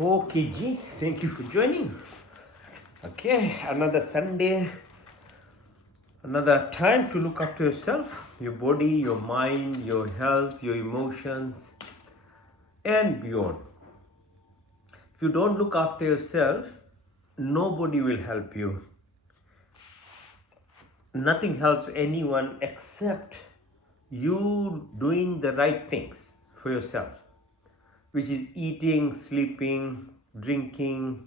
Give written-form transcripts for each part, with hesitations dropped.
Okay, G, thank you for joining. Okay, another Sunday, another time to look after yourself, your body, your mind, your health, your emotions, and beyond. If you don't look after yourself, nobody will help you. Nothing helps anyone except you doing the right things for yourself, which is eating, sleeping, drinking,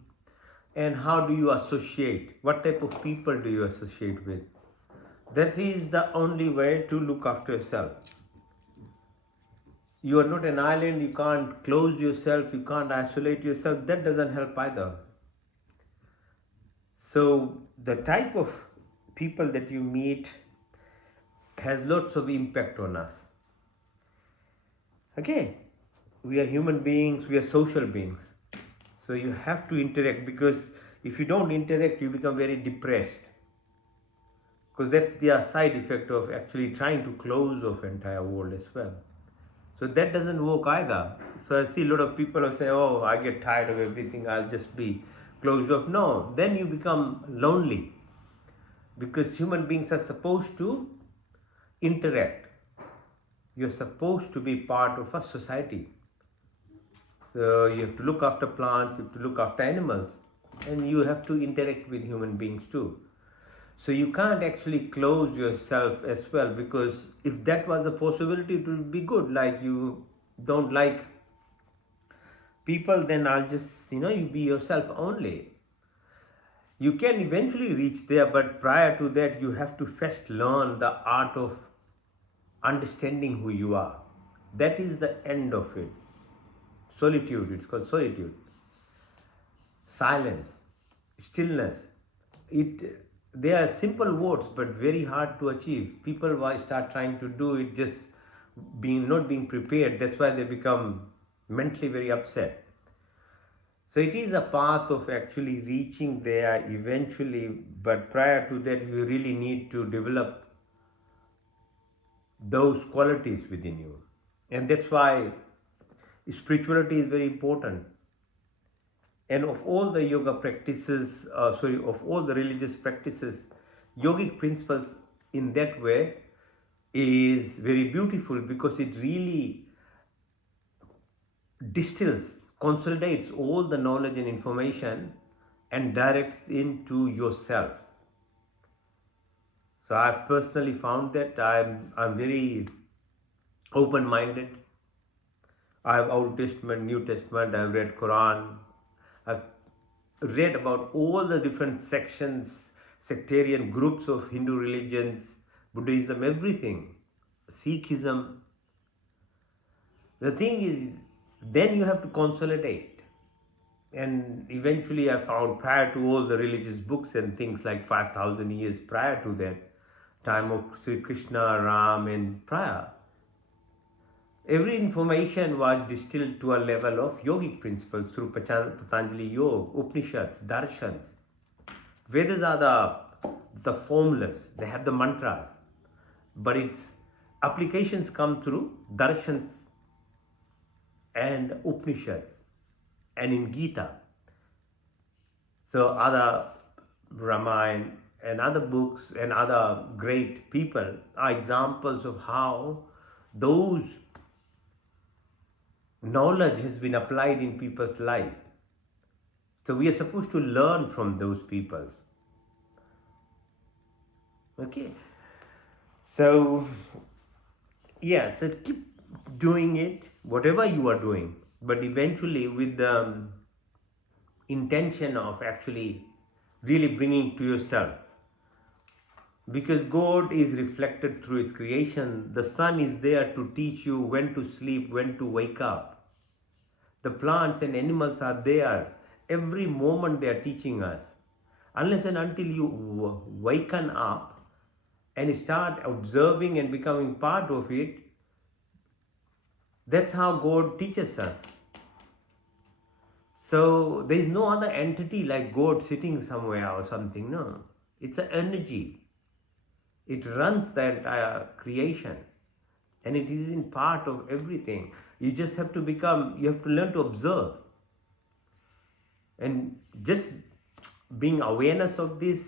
and how do you associate? What type of people do you associate with? That is the only way to look after yourself. You are not an island, you can't close yourself, you can't isolate yourself. That doesn't help either. So, the type of people that you meet has lots of impact on us. Okay, we are human beings, we are social beings. So, you have to interact, because if you don't interact, you become very depressed. Because that's the side effect of actually trying to close off entire world as well. So that doesn't work either. So I see a lot of people who say, oh, I get tired of everything, I'll just be closed off. No, then you become lonely, because human beings are supposed to interact. You're supposed to be part of a society. So you have to look after plants, you have to look after animals, and you have to interact with human beings too. So you can't actually close yourself as well, because if that was a possibility, it would be good. Like you don't like people, then I'll just, you be yourself only. You can eventually reach there, but prior to that, you have to first learn the art of understanding who you are. That is the end of it. Solitude, it's called solitude. Silence, stillness. It They are simple words but very hard to achieve. People start trying to do it, just being not being prepared. That's why they become mentally very upset. So it is a path of actually reaching there eventually, but prior to that, you really need to develop those qualities within you. And that's why spirituality is very important. And of all the yoga practices, of all the religious practices, yogic principles in that way is very beautiful, because it really distills, consolidates all the knowledge and information and directs into yourself. So I've personally found that I'm very open-minded. I have Old Testament, New Testament. I've read Quran. I've read about all the different sections, sectarian groups of Hindu religions, Buddhism, everything, Sikhism. The thing is, then you have to consolidate. And eventually I found, prior to all the religious books and things, like 5,000 years prior to that, time of Sri Krishna, Ram, and prior, every information was distilled to a level of yogic principles through Patanjali Yoga, Upanishads, Darshans. Vedas are the formulas, they have the mantras, but its applications come through Darshans and Upanishads and in Gita. So other Ramayana and other books and other great people are examples of how those knowledge has been applied in people's life. So we are supposed to learn from those peoples. Okay. So yeah, so keep doing it, whatever you are doing, but eventually with the intention of actually really bringing to yourself. Because God is reflected through His creation. The sun is there to teach you when to sleep, when to wake up. The plants and animals are there. Every moment they are teaching us. Unless and until you waken up and start observing and becoming part of it, that's how God teaches us. So there is no other entity like God sitting somewhere or something. No, it's an energy. It runs the entire creation, and it is in part of everything. You just have to you have to learn to observe. And just being awareness of this,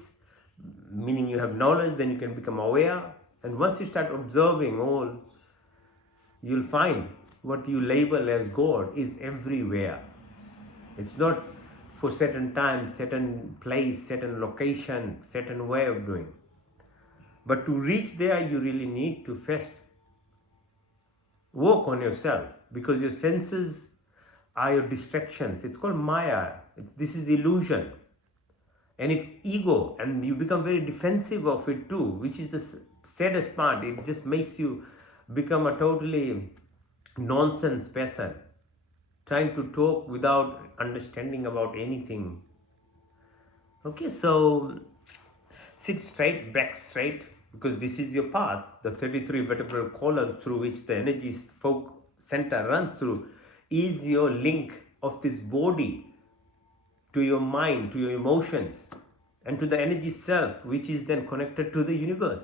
meaning you have knowledge, then you can become aware. And once you start observing all, you'll find what you label as God is everywhere. It's not for certain time, certain place, certain location, certain way of doing. But to reach there, you really need to first work on yourself, because your senses are your distractions. It's called Maya. This is illusion. And it's ego, and you become very defensive of it too, which is the saddest part. It just makes you become a totally nonsense person, trying to talk without understanding about anything. Okay, so sit straight, back straight, because this is your path. The 33 vertebral columns through which the energy center runs through is your link of this body to your mind, to your emotions, and to the energy self, which is then connected to the universe.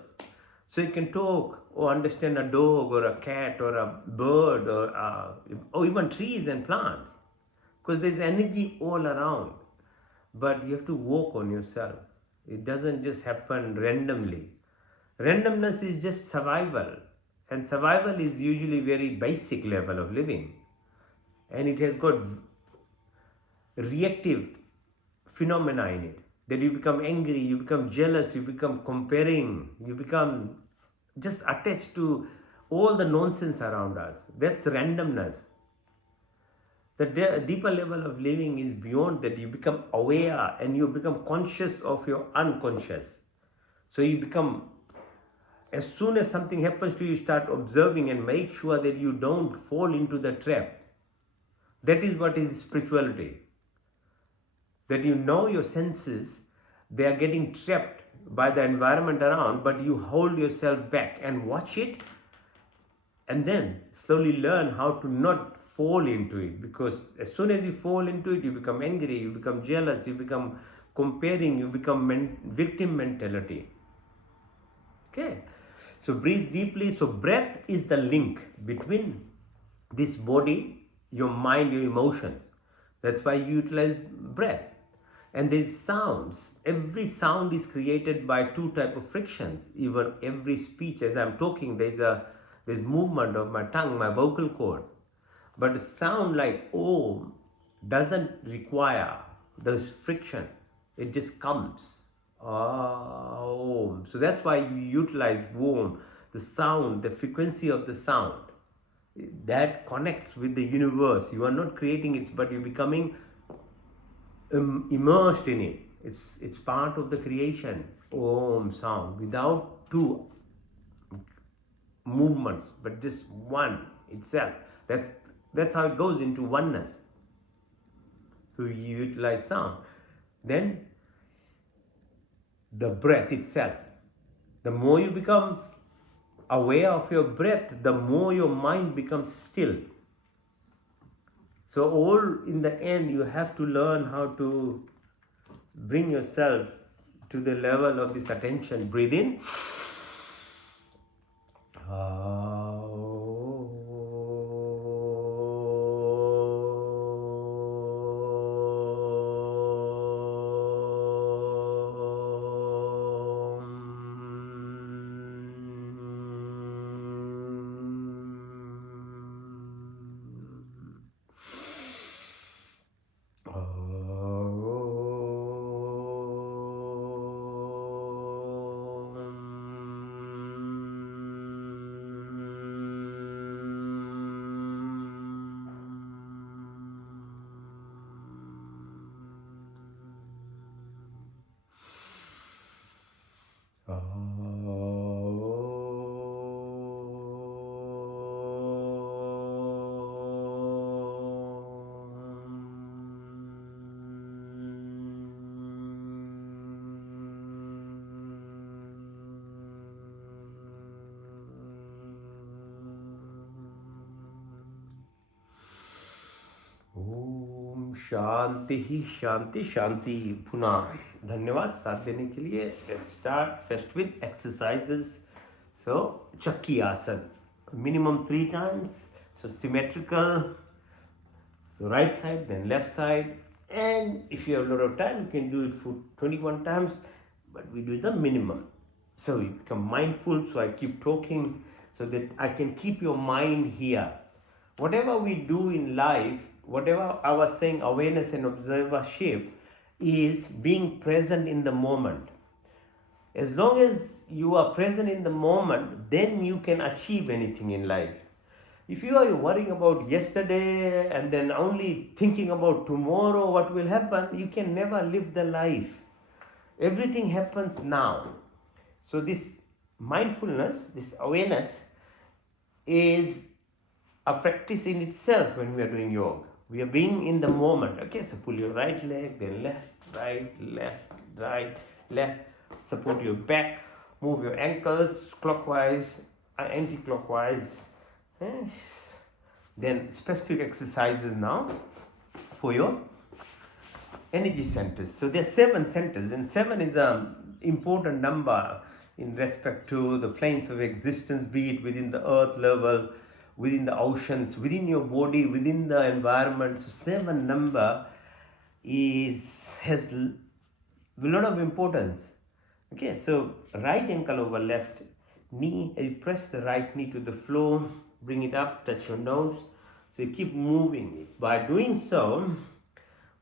So you can talk or understand a dog or a cat or a bird or even trees and plants, because there's energy all around. But you have to work on yourself. It doesn't just happen randomly. Randomness is just survival, and survival is usually very basic level of living, and it has got reactive phenomena in it, that you become angry, you become jealous, you become comparing, you become just attached to all the nonsense around us. That's randomness. The deeper level of living is beyond that. You become aware and you become conscious of your unconscious. So you become, as soon as something happens to you, start observing and make sure that you don't fall into the trap. That is what is spirituality. That you know your senses, they are getting trapped by the environment around, but you hold yourself back and watch it, and then slowly learn how to not fall into it. Because as soon as you fall into it, you become angry, you become jealous, you become comparing, you become victim mentality. Okay, so breathe deeply. So breath is the link between this body, your mind, your emotions. That's why you utilize breath. And there's sounds. Every sound is created by two type of frictions. Even every speech, as I'm talking, there's movement of my tongue, my vocal cord. But a sound like Om doesn't require those friction. It just comes. Om. So that's why you utilize Om, the sound, the frequency of the sound. That connects with the universe. You are not creating it, but you're becoming immersed in it. It's part of the creation. Om sound, without two movements, but just one itself. That's how it goes into oneness. So you utilize sound. Then the breath itself. The more you become aware of your breath, the more your mind becomes still. So all in the end, you have to learn how to bring yourself to the level of this attention. Breathe in. शांति ही शांति शांति पुनः धन्यवाद साथ देने के लिए let's start first with exercises so chakki asan minimum 3 times so symmetrical so right side then left side And if you have a lot of time, you can do it for 21 times, but we do the minimum. So you become mindful. So I keep talking so that I can keep your mind here. Whatever we do in life, whatever I was saying, awareness and observership is being present in the moment. As long as you are present in the moment, then you can achieve anything in life. If you are worrying about yesterday and then only thinking about tomorrow, what will happen, you can never live the life. Everything happens now. So this mindfulness, this awareness is a practice in itself when we are doing yoga. We are being in the moment. Okay, so pull your right leg, then right, left. Support your back, move your ankles clockwise, anti-clockwise. Yes. Then specific exercises now for your energy centers. So there are 7 centers, and 7 is an important number in respect to the planes of existence, be it within the earth level, within the oceans, within your body, within the environment. So 7 number has a lot of importance. Okay, so right ankle over left knee, you press the right knee to the floor, bring it up, touch your nose. So you keep moving it. By doing so,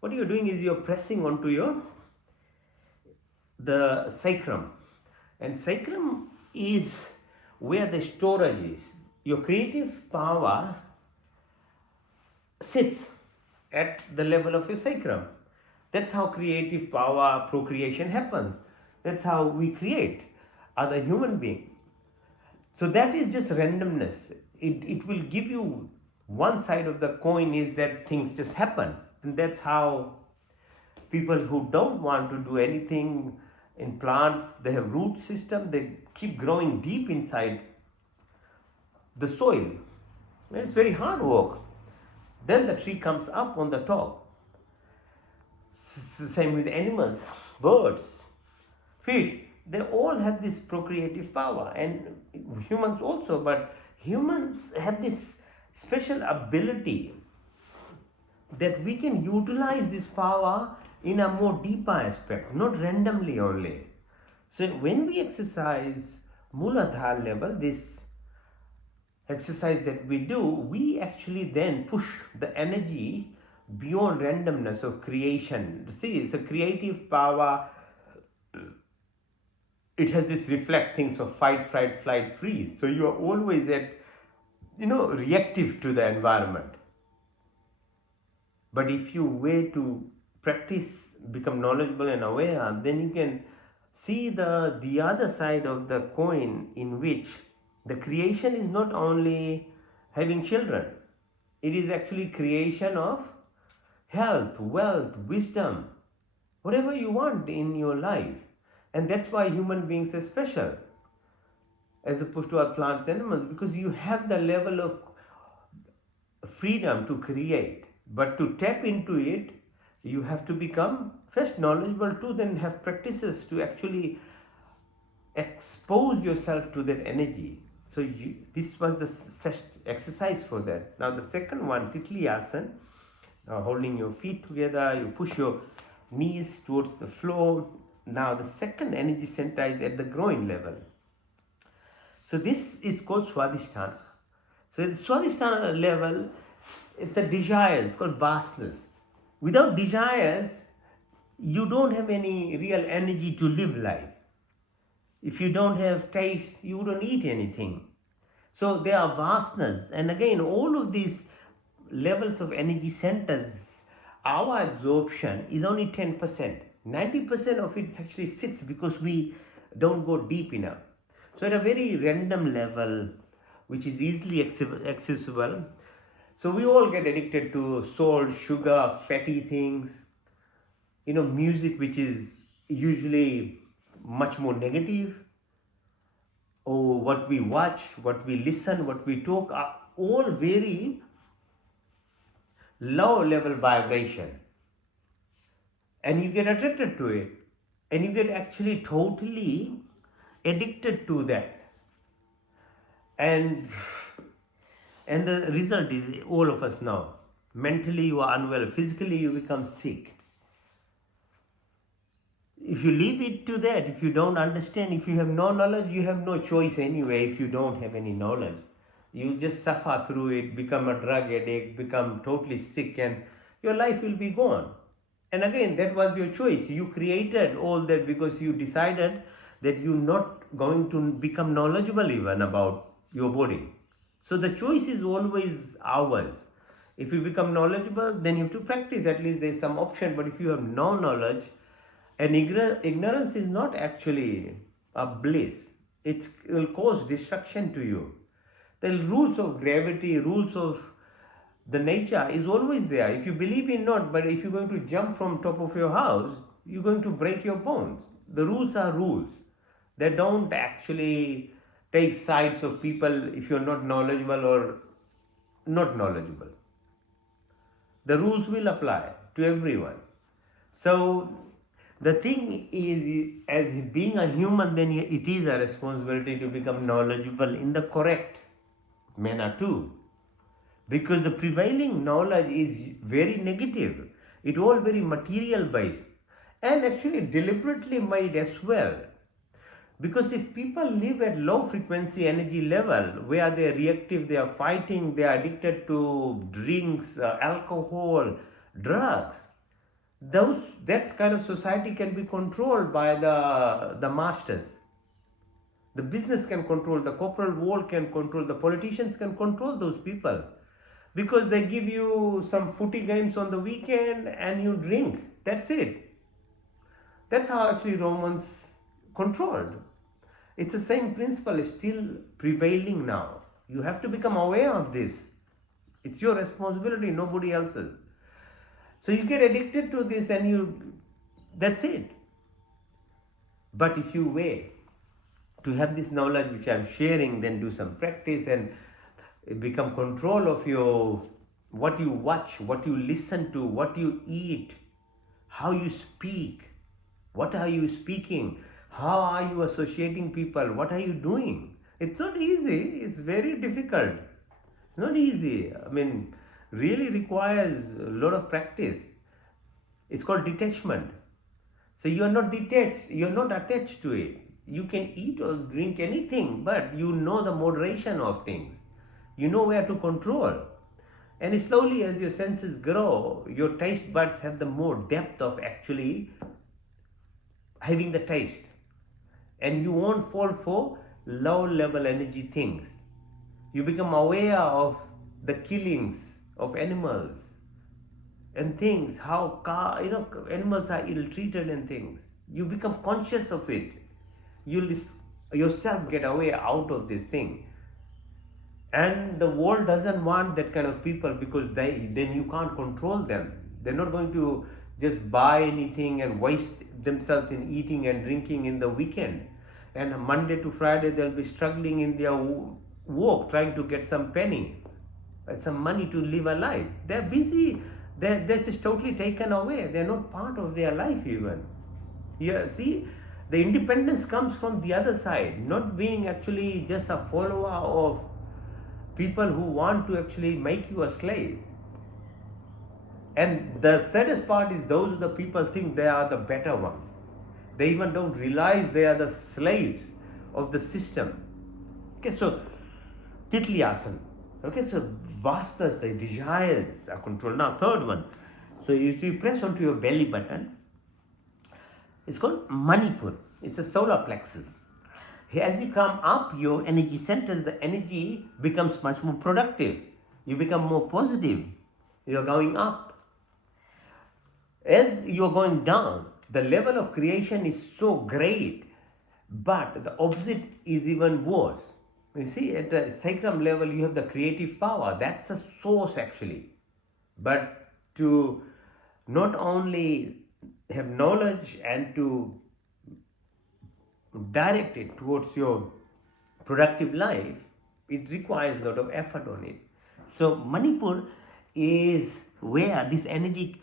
what you're doing is you're pressing onto the sacrum. And sacrum is where the storage is. Your creative power sits at the level of your sacrum. That's how creative power, procreation happens. That's how we create other human beings. So that is just randomness. It will give you one side of the coin is that things just happen. And that's how people who don't want to do anything in plants, they have root system, they keep growing deep inside the soil. It's very hard work. Then the tree comes up on the top. Same with animals, birds, fish. They all have this procreative power, and humans also. But humans have this special ability that we can utilize this power in a more deeper aspect, not randomly only. So when we exercise Muladhara level, this exercise that we do, we actually then push the energy beyond randomness of creation. See, it's a creative power. It has this reflex things of fight, flight, freeze. So you are always reactive to the environment. But if you were to practice, become knowledgeable and aware, then you can see the other side of the coin, in which the creation is not only having children, it is actually creation of health, wealth, wisdom, whatever you want in your life. And that's why human beings are special as opposed to our plants and animals, because you have the level of freedom to create. But to tap into it, you have to become first knowledgeable too, then have practices to actually expose yourself to that energy. So this was the first exercise for that. Now the second one, Titli Asana, holding your feet together, you push your knees towards the floor. Now the second energy center is at the groin level. So this is called Swadhisthana. So at the Swadhisthana level, it's a desire, it's called vastness. Without desires, you don't have any real energy to live life. If you don't have taste, you don't eat anything. So there are vastness. And again, all of these levels of energy centers, our absorption is only 10%. 90% of it actually sits because we don't go deep enough. So at a very random level, which is easily accessible, so we all get addicted to salt, sugar, fatty things, music which is usually much more negative, or what we watch, what we listen, what we talk are all very low level vibration. And you get attracted to it. And you get actually totally addicted to that. And the result is all of us know. Mentally you are unwell, physically you become sick. if you leave it to that, if you don't understand, if you have no knowledge, you have no choice anyway. If you don't have any knowledge, you just suffer through it, become a drug addict, become totally sick, and your life will be gone. And again, that was your choice. You created all that because you decided that you're not going to become knowledgeable even about your body. So the choice is always ours. If you become knowledgeable, then you have to practice. At least there's some option. But if you have no knowledge, and ignorance is not actually a bliss, it will cause destruction to you. The rules of gravity, rules of the nature is always there. If you believe in not, but if you're going to jump from top of your house, you're going to break your bones. The rules are rules. They don't actually take sides of people if you're not knowledgeable or not knowledgeable. The rules will apply to everyone. So the thing is, as being a human, then it is a responsibility to become knowledgeable in the correct manner too. Because the prevailing knowledge is very negative. It all very material based and actually deliberately made as well. Because if people live at low frequency energy level where they are reactive, they are fighting, they are addicted to drinks, alcohol, drugs, that kind of society can be controlled by the masters. The business can control, the corporate world can control, the politicians can control those people. Because they give you some footy games on the weekend and you drink. That's it. That's how actually Romans controlled. It's the same principle is still prevailing now. You have to become aware of this. It's your responsibility, nobody else's. So you get addicted to this and that's it. But if you wait to have this knowledge which I'm sharing, then do some practice and become control of your what you watch, what you listen to, what you eat, how you speak, what are you speaking, how are you associating people, what are you doing. It's not easy, it's very difficult. It's not easy. I mean, really requires a lot of practice. It's called detachment. So you are not detached, you are not attached to it. You can eat or drink anything, but you know the moderation of things. You know where to control. And slowly as your senses grow, your taste buds have the more depth of actually having the taste. And you won't fall for low level energy things. You become aware of the killings of animals and things, how animals are ill treated and things. You become conscious of it. You'll yourself get away out of this thing. And the world doesn't want that kind of people because then you can't control them. They're not going to just buy anything and waste themselves in eating and drinking in the weekend. And Monday to Friday they'll be struggling in their work, trying to get some penny, some money to live a life. They're busy. They're just totally taken away. They're not part of their life even. Yeah, see, the independence comes from the other side, not being actually just a follower of people who want to actually make you a slave. And the saddest part is those are the people think they are the better ones. They even don't realize they are the slaves of the system. Okay, so Titliasana. Okay, so vastas, the desires are controlled. Now, third one. So if you press onto your belly button, it's called Manipur. It's a solar plexus. As you come up your energy centers, the energy becomes much more productive. You become more positive. You're going up. As you're going down, the level of creation is so great, but the opposite is even worse. You see, at the sacrum level, you have the creative power. That's a source actually. But to not only have knowledge and to direct it towards your productive life, it requires a lot of effort on it. So Manipur is where this energy,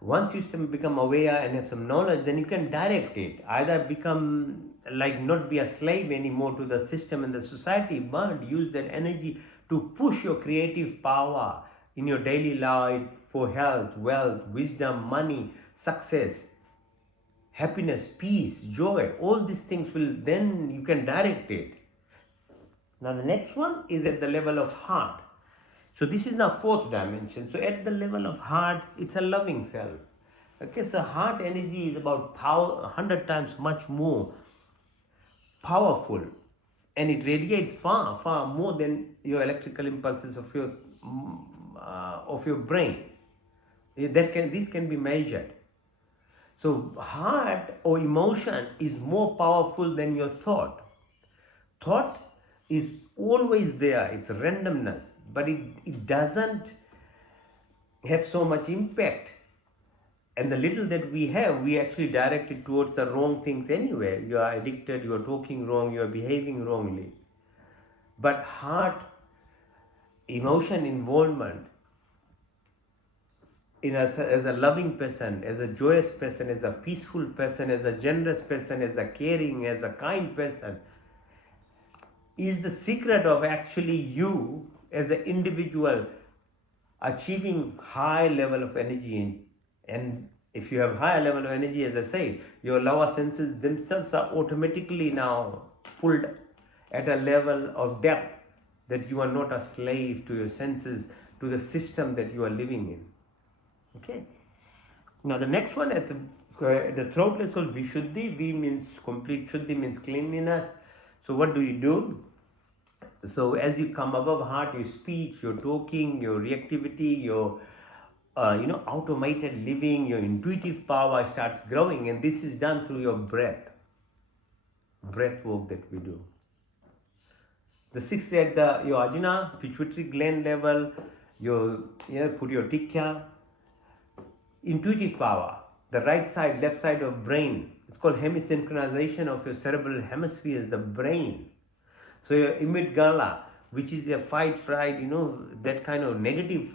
once you become aware and have some knowledge, then you can direct it. Either become like not be a slave anymore to the system and the society, but use that energy to push your creative power in your daily life for health, wealth, wisdom, money, success. happiness, peace, joy, all these things will, then you can direct it. Now the next one is at the level of heart. So this is now fourth dimension. So at the level of heart, it's a loving self. Okay, so heart energy is about 100 times much more powerful, and it radiates far, far more than your electrical impulses of your brain. This can be measured. So heart or emotion is more powerful than your thought. Thought is always there, it's randomness, but it doesn't have so much impact. And the little that we have, we actually direct it towards the wrong things anyway. You are addicted, you are talking wrong, you are behaving wrongly. But heart, emotion involvement, as a loving person, as a joyous person, as a peaceful person, as a generous person, as a caring, as a kind person, is the secret of actually you as an individual achieving high level of energy. And if you have higher level of energy, as I say, your lower senses themselves are automatically now pulled at a level of depth that you are not a slave to your senses, to the system that you are living in. Okay. Now the next one at the throat is called Vishuddhi. V means complete, Shuddhi means cleanliness. So what do you do? So as you come above heart, your speech, your talking, your reactivity, your automated living, your intuitive power starts growing, and this is done through your breath work that we do. The sixth at your ajna, pituitary gland level, put your tikya, intuitive power, the right side, left side of brain. It's called hemisynchronization of your cerebral hemispheres, the brain. So your amygdala, which is a fight, that kind of negative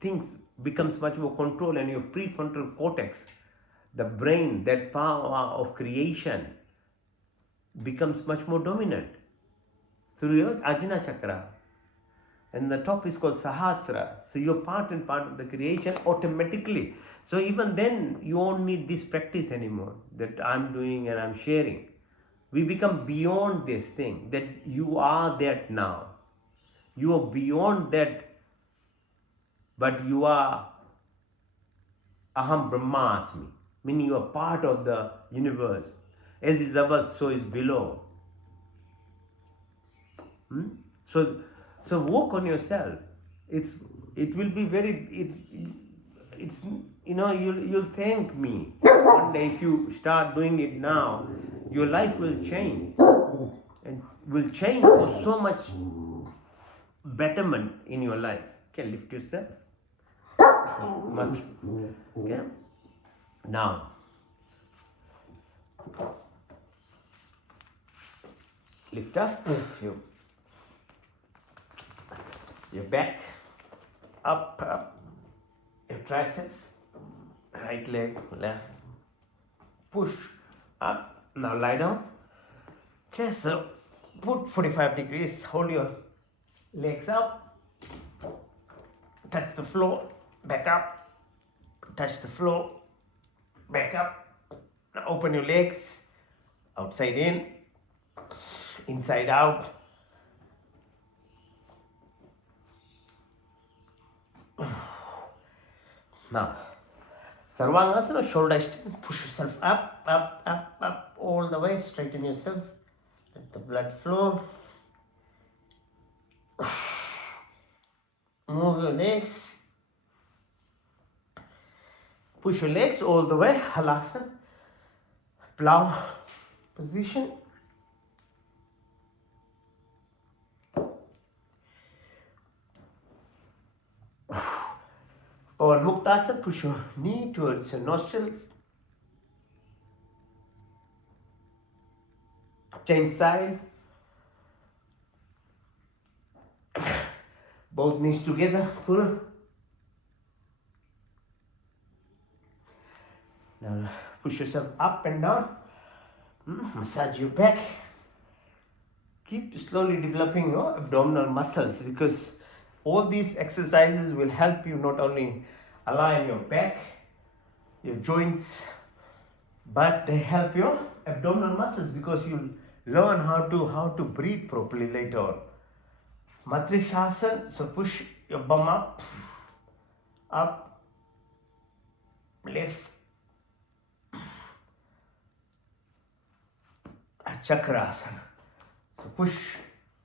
things becomes much more control, and your prefrontal cortex, the brain, that power of creation, becomes much more dominant through your Ajna chakra. And the top is called Sahasra. So you're part of the creation automatically. So even then, you won't need this practice anymore that I'm doing and I'm sharing. We become beyond this thing, that you are that now. You are beyond that, but you are Aham Brahmasmi, meaning you are part of the universe. As is above, so is below. So work on yourself. It will be you'll thank me one day if you start doing it now. Your life will change, and will change for so much betterment in your life. Okay, lift yourself. Okay. Now, lift up your back, up, your triceps, right leg, left, push up. Now lie down. Okay, so put 45 degrees, hold your legs up, touch the floor, back up, touch the floor, back up. Now open your legs, outside in, inside out. Now, Sarvangasana, shoulder extend, push yourself up, all the way, straighten yourself, let the blood flow. Move your legs, push your legs all the way, halasana, plow position. Or Muktasana, push your knee towards your nostrils. Change side. Both knees together, pull. Now push yourself up and down. Massage your back. Keep slowly developing your abdominal muscles, because all these exercises will help you not only align your back, your joints, but they help your abdominal muscles because you learn how to breathe properly later on. Matrishasana, so push your bum up, lift. Chakrasana, so push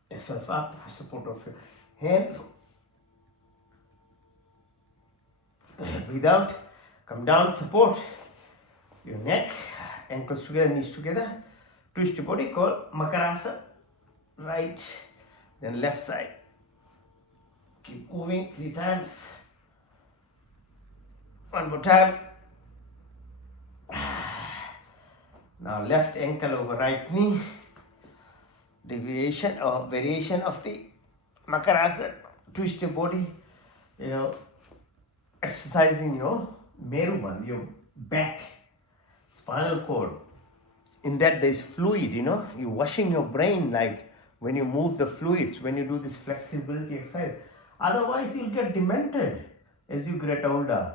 yourself up, support of your hands. Breathe out, come down, support your neck, ankles together, knees together. Twist your body, called Makarasana. Right, then left side. Keep moving 3 times. One more time. Now left ankle over right knee. Deviation or variation of the Makarasana. Twist your body. Exercising your Meruband, your back, spinal cord. In that there is fluid, you're washing your brain like when you move the fluids, when you do this flexibility exercise. Otherwise, you'll get demented as you get older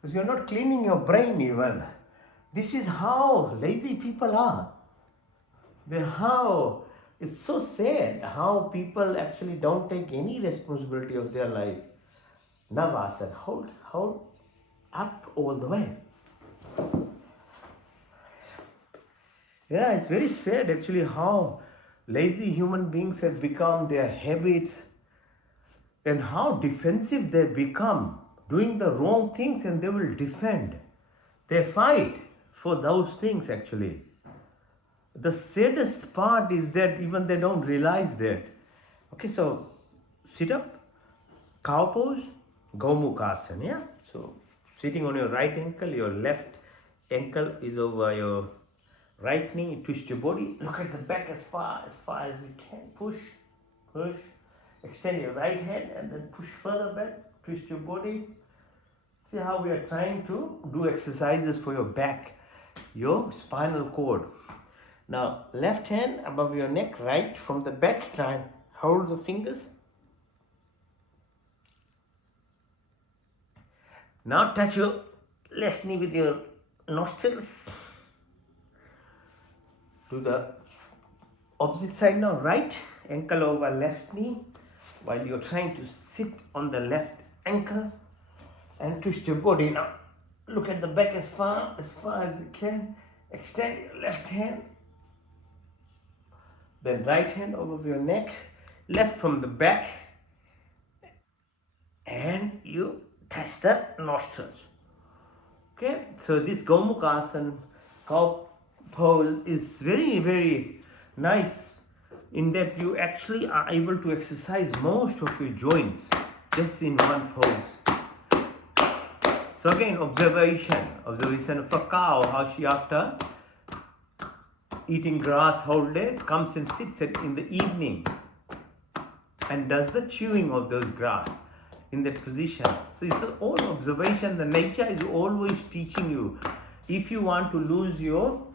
because you're not cleaning your brain even. This is how lazy people are. It's so sad how people actually don't take any responsibility of their life. Navasana, hold up all the way. Yeah, it's very sad actually how lazy human beings have become, their habits, and how defensive they become, doing the wrong things and they will defend. They fight for those things actually. The saddest part is that even they don't realize that. Okay, so sit up, cow pose, Gomukhasana, yeah? So sitting on your right ankle, your left ankle is over your right knee, twist your body, look at the back as far as you can, push, extend your right hand and then push further back, twist your body. See how we are trying to do exercises for your back, your spinal cord. Now left hand above your neck, right from the back, try and hold the fingers. Now touch your left knee with your nostrils. To the opposite side now, right ankle over left knee while you're trying to sit on the left ankle and twist your body. Now look at the back as far as you can. Extend your left hand. Then right hand over your neck, left from the back, and you touch the nostrils. Okay, so this Gomukhasana, cow pose, is very, very nice in that you actually are able to exercise most of your joints just in one pose. So again, observation of a cow, how she after eating grass whole day comes and sits in the evening and does the chewing of those grass in that position. So it's all observation. The nature is always teaching you. If you want to lose your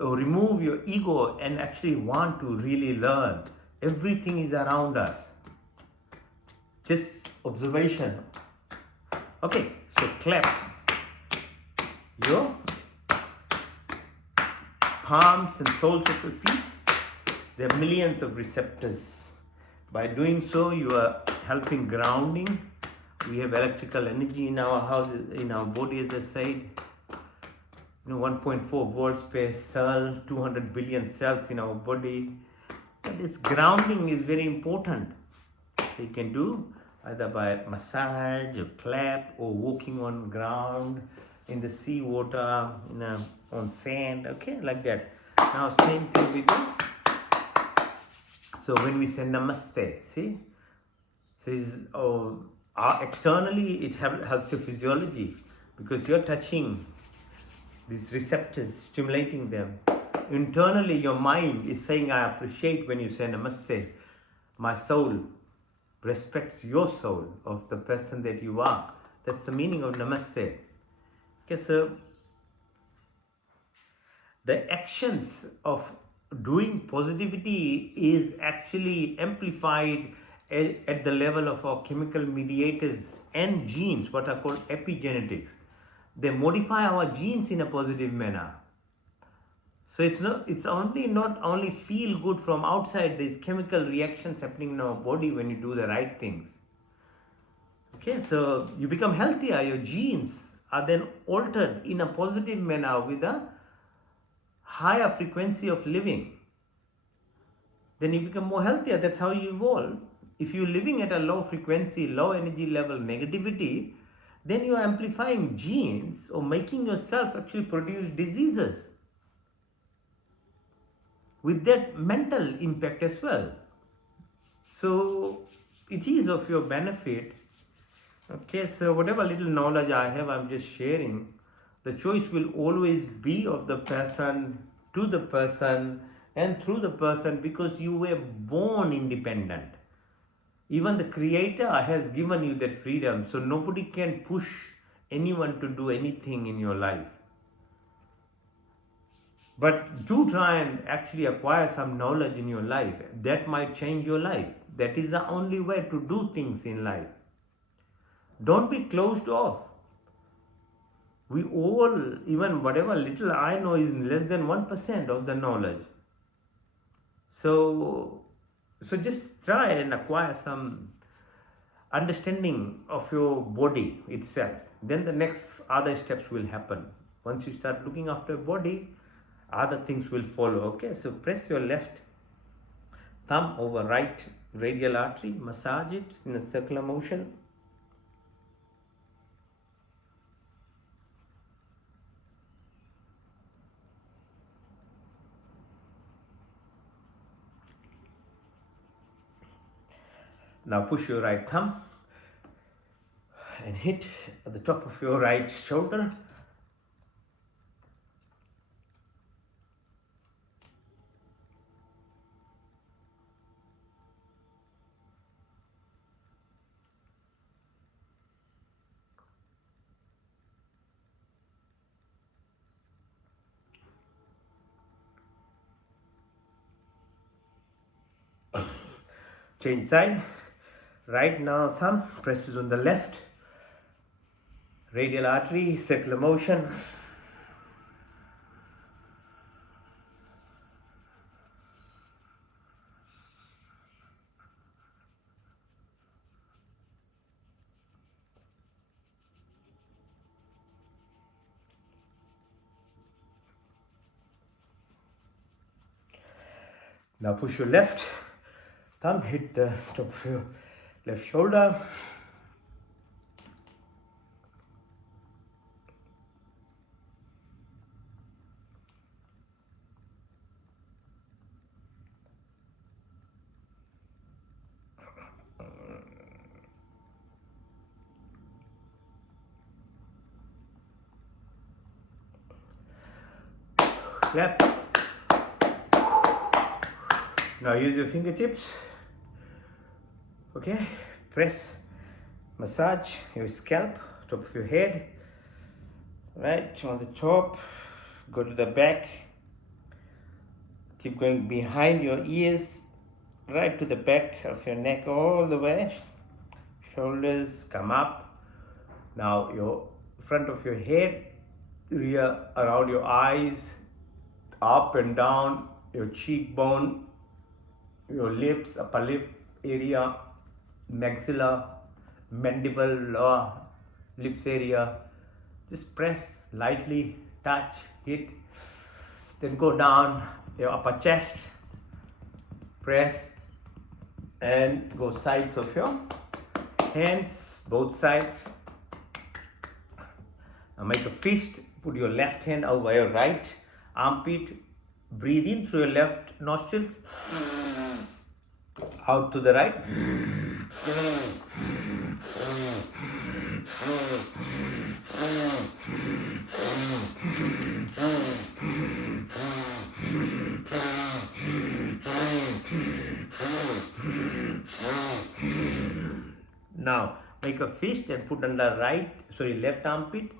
or remove your ego and actually want to really learn, everything is around us. Just observation. Okay, so clap your palms and soles of your feet. There are millions of receptors. By doing so, you are helping grounding. We have electrical energy in our house, in our body, as I said. 1.4 volts per cell, 200 billion cells in our body. And this grounding is very important. So you can do either by massage or clap or walking on ground, in the sea water, on sand, okay, like that. Now same thing with you. So when we say namaste, see, externally it helps your physiology because you're touching these receptors, stimulating them. Internally your mind is saying, I appreciate when you say namaste. My soul respects your soul of the person that you are. That's the meaning of namaste. Okay, so the actions of doing positivity is actually amplified at the level of our chemical mediators and genes, what are called epigenetics. They modify our genes in a positive manner. So it's only not only feel good from outside, there's chemical reactions happening in our body when you do the right things. Okay, so you become healthier, your genes are then altered in a positive manner with a higher frequency of living. Then you become more healthier. That's how you evolve. If you're living at a low frequency, low energy level, negativity, then you're amplifying genes or making yourself actually produce diseases with that mental impact as well. So it is of your benefit. Okay, so whatever little knowledge I have, I'm just sharing. The choice will always be of the person, to the person, and through the person, because you were born independent. Even the Creator has given you that freedom, so nobody can push anyone to do anything in your life. But do try and actually acquire some knowledge in your life. That might change your life. That is the only way to do things in life. Don't be closed off. We all, even whatever little I know, is less than 1% of the knowledge. So just try and acquire some understanding of your body itself. Then the next other steps will happen. Once you start looking after your body, other things will follow. Okay, so press your left thumb over right radial artery, massage it in a circular motion. Now push your right thumb and hit at the top of your right shoulder. Change side. Right now thumb presses on the left radial artery, circular motion. Now push your left thumb, hit the top of your left shoulder. Clap. Now use your fingertips. Okay, press, massage your scalp, top of your head. Right on the top, go to the back. Keep going behind your ears, right to the back of your neck, all the way. Shoulders come up. Now your front of your head, rear around your eyes, up and down your cheekbone, your lips, upper lip area, maxilla, mandible, lower lips area. Just press lightly, touch, hit. Then go down your upper chest, press, and go sides of your hands, both sides. Now make a fist, put your left hand over your right armpit, breathe in through your left nostrils, out to the right. Now make a fist and put under left armpit.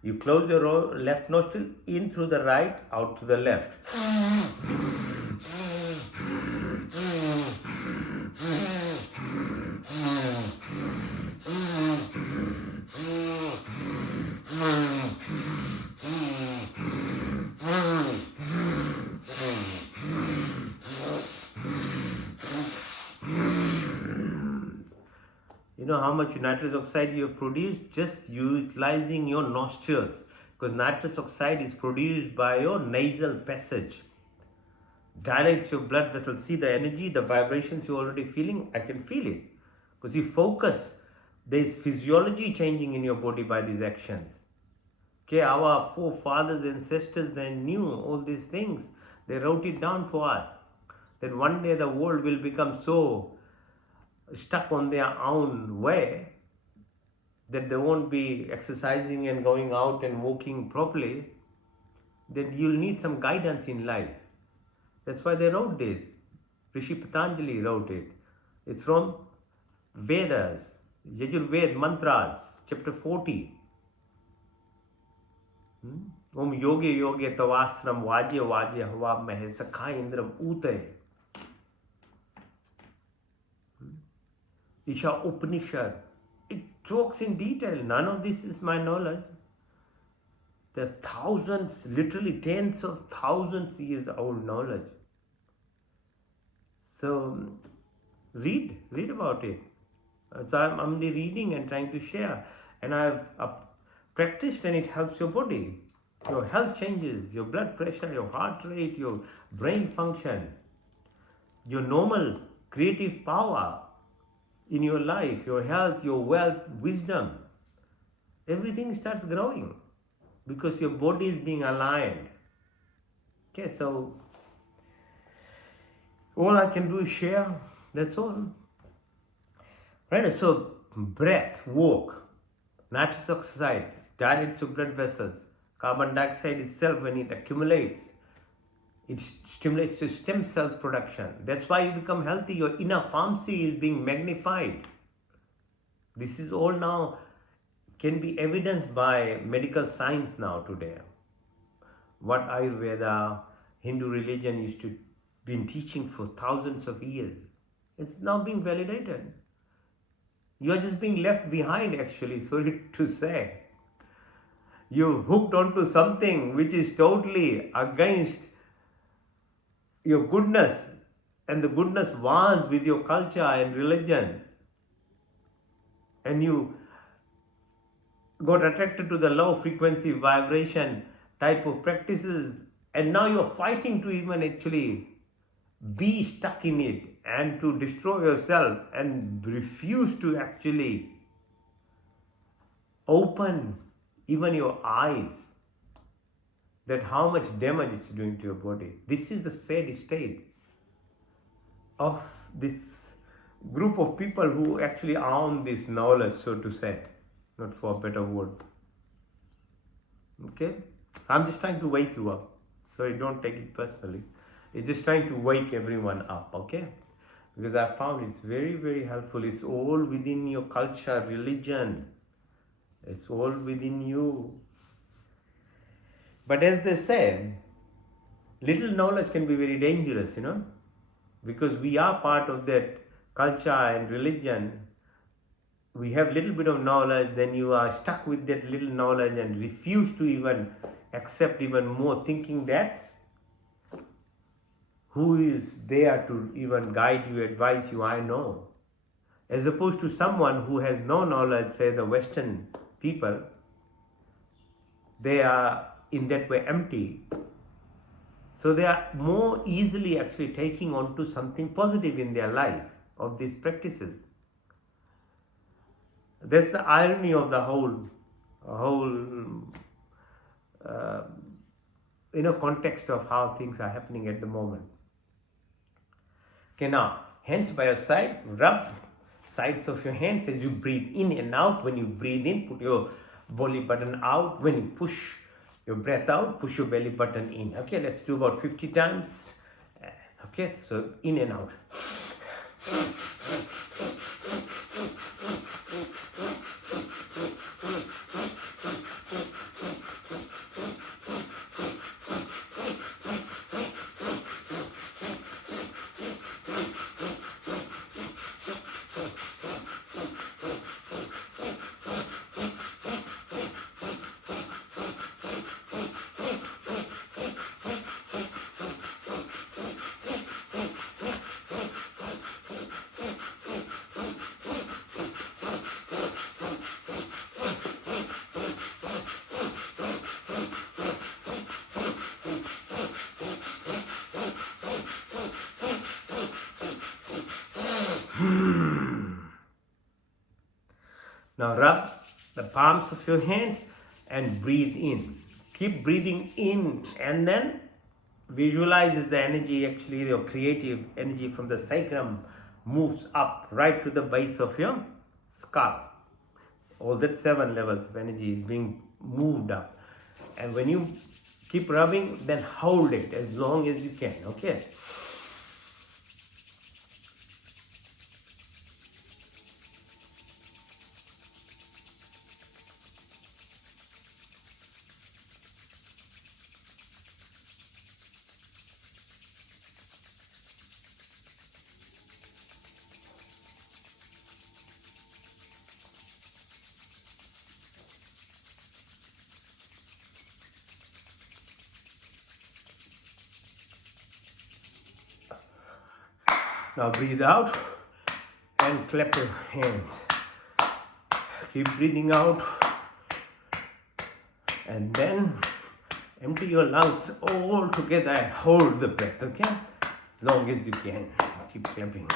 You close your left nostril, in through the right, out to the left. You know how much nitrous oxide you have produced just utilizing your nostrils, because nitrous oxide is produced by your nasal passage. Dilates your blood vessels. See the energy, the vibrations you're already feeling? I can feel it. Because you focus, there's physiology changing in your body by these actions. Okay, our forefathers and ancestors, they knew all these things. They wrote it down for us. That one day the world will become so stuck on their own way that they won't be exercising and going out and walking properly, that you'll need some guidance in life. That's why they wrote this. Rishi Patanjali wrote it. It's from Vedas, Yajurved Mantras, chapter 40. Om yoge yoge tavasram vajya vajya hava mehe sakha indram utay. Isha Upanishad. It talks in detail. None of this is my knowledge. There are thousands, literally tens of thousands years old knowledge. So read about it. So I'm only reading and trying to share. And I've practiced, and it helps your body. Your health changes, your blood pressure, your heart rate, your brain function, your normal creative power in your life, your health, your wealth, wisdom. Everything starts growing because your body is being aligned. Okay, so all I can do is share. That's all. Right? So breath, walk, nitrous oxide dilates your blood vessels. Carbon dioxide itself, when it accumulates, it stimulates your stem cells production. That's why you become healthy. Your inner pharmacy is being magnified. This is all now can be evidenced by medical science now today. What Ayurveda, Hindu religion used to been teaching for thousands of years, it's now being validated. You are just being left behind, actually, sorry to say. You hooked onto something which is totally against your goodness, and the goodness was with your culture and religion, and you got attracted to the low frequency vibration type of practices, and now you're fighting to even actually be stuck in it and to destroy yourself, and refuse to actually open even your eyes, that how much damage it's doing to your body. This is the sad state of this group of people who actually own this knowledge, so to say, not for a better word. Okay? I'm just trying to wake you up, so you don't take it personally. It's just trying to wake everyone up, okay? Because I found it's very, very helpful. It's all within your culture, religion. It's all within you. But as they say, little knowledge can be very dangerous, because we are part of that culture and religion. We have little bit of knowledge, then you are stuck with that little knowledge and refuse to even accept even more, thinking that who is there to even guide you, advise you, I know. As opposed to someone who has no knowledge, say the Western people, they are in that way empty. So they are more easily actually taking on to something positive in their life of these practices. That's the irony of the whole context of how things are happening at the moment. Okay, now hands by your side, rub sides of your hands as you breathe in and out. When you breathe in, put your belly button out. When you push your breath out, push your belly button in. Okay, let's do about 50 times. Okay, so in and out. Now rub the palms of your hands and breathe in. Keep breathing in and then visualize as the energy, actually your creative energy from the sacrum moves up right to the base of your skull. All that 7 levels of energy is being moved up. And when you keep rubbing, then hold it as long as you can, okay? Now breathe out and clap your hands. Keep breathing out and then empty your lungs all together and hold the breath, okay? As long as you can. Keep clapping.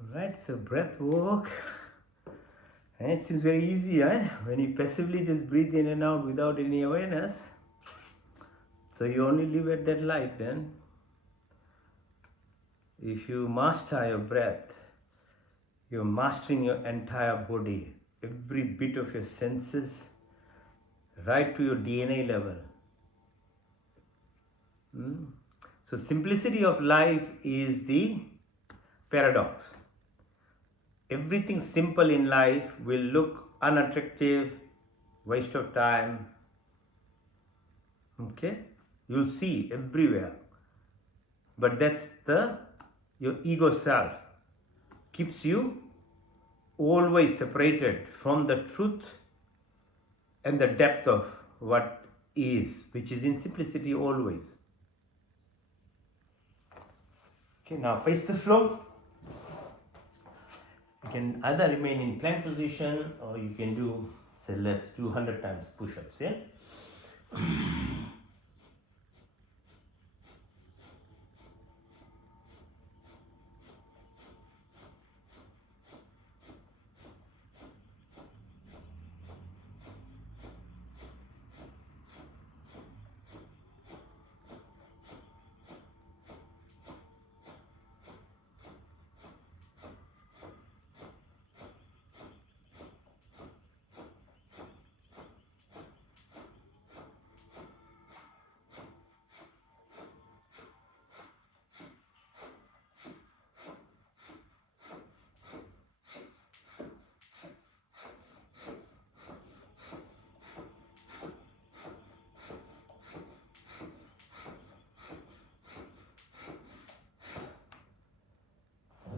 Alright, so breath work. And it seems very easy, when you passively just breathe in and out without any awareness. So you only live at that life then. If you master your breath, you're mastering your entire body, every bit of your senses, right to your DNA level. So simplicity of life is the paradox. Everything simple in life will look unattractive, waste of time. Okay? You'll see everywhere. But that's your ego self. Keeps you always separated from the truth and the depth of what is, which is in simplicity always. Okay, now face the floor. You can either remain in plank position or you can do, say, let's do 100 times push-ups, yeah?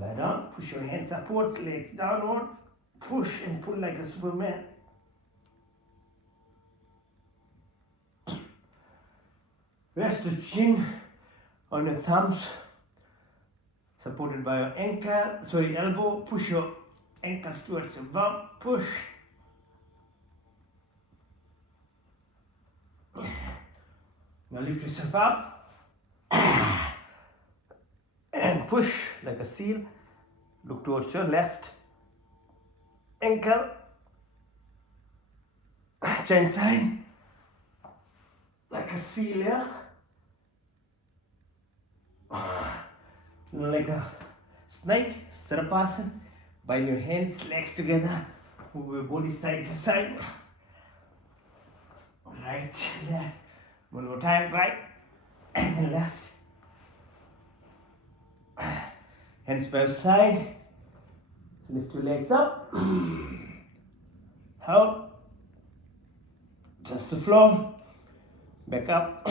Lie down, push your hands upwards, legs downwards, push and pull like a Superman. Rest the chin on your thumbs, supported by your elbow. Push your ankles towards your bum, push. Now lift yourself up and push like a seal. Look towards your left ankle, chain sign, like a seal, yeah? Like a snake, Sarapasana. Bind your hands, legs together, move your body side to side. right, left. One more time, right and then left. Hands by your side. Lift your legs up. Out. Touch the floor. Back up.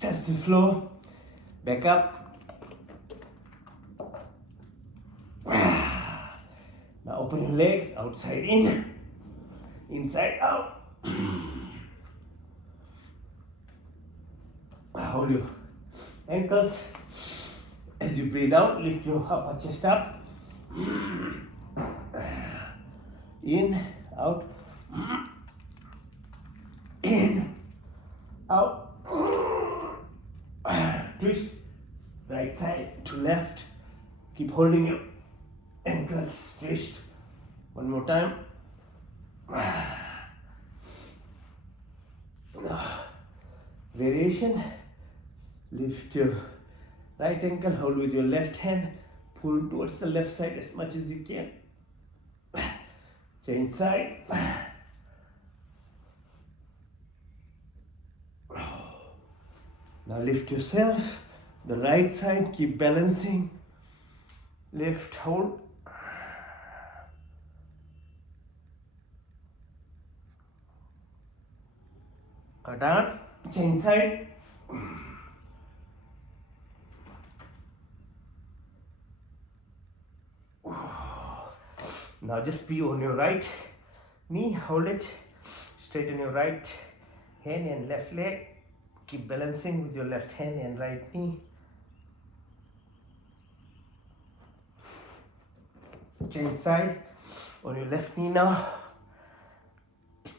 Touch the floor. Back up. Now open your legs. Outside in. Inside out. Hold your ankles. As you breathe out, lift your upper chest up. In, out. In, out. Twist. Right side to left. Keep holding your ankles. Twist. One more time. Variation. Lift your right ankle, hold with your left hand, pull towards the left side as much as you can. Change side. Now lift yourself, the right side, keep balancing. Lift, hold. Down, change side. Now just be on your right knee, hold it, straighten your right hand and left leg, keep balancing with your left hand and right knee. Change side, on your left knee now,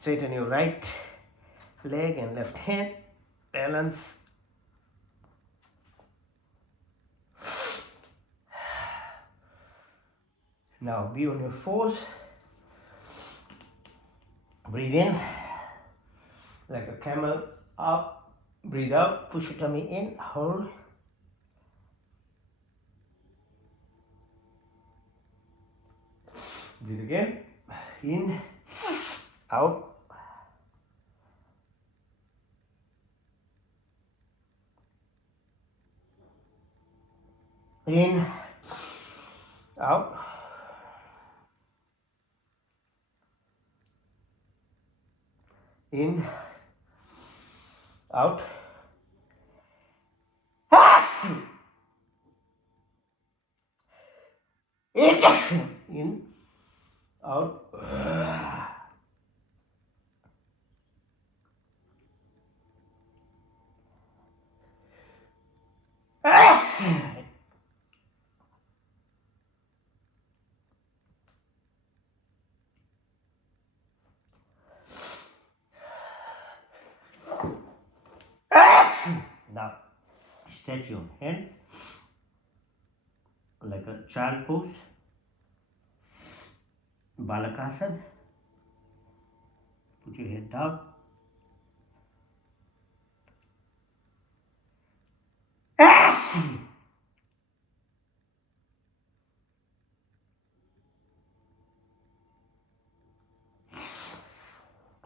straighten your right leg and left hand, balance. Now be on your fours. Breathe in like a camel, up, breathe out, push your tummy in, hold. Breathe again, in, out. In, out. In, out. In, out. Now stretch your hands like a child pose, Balakasana. Put your head down.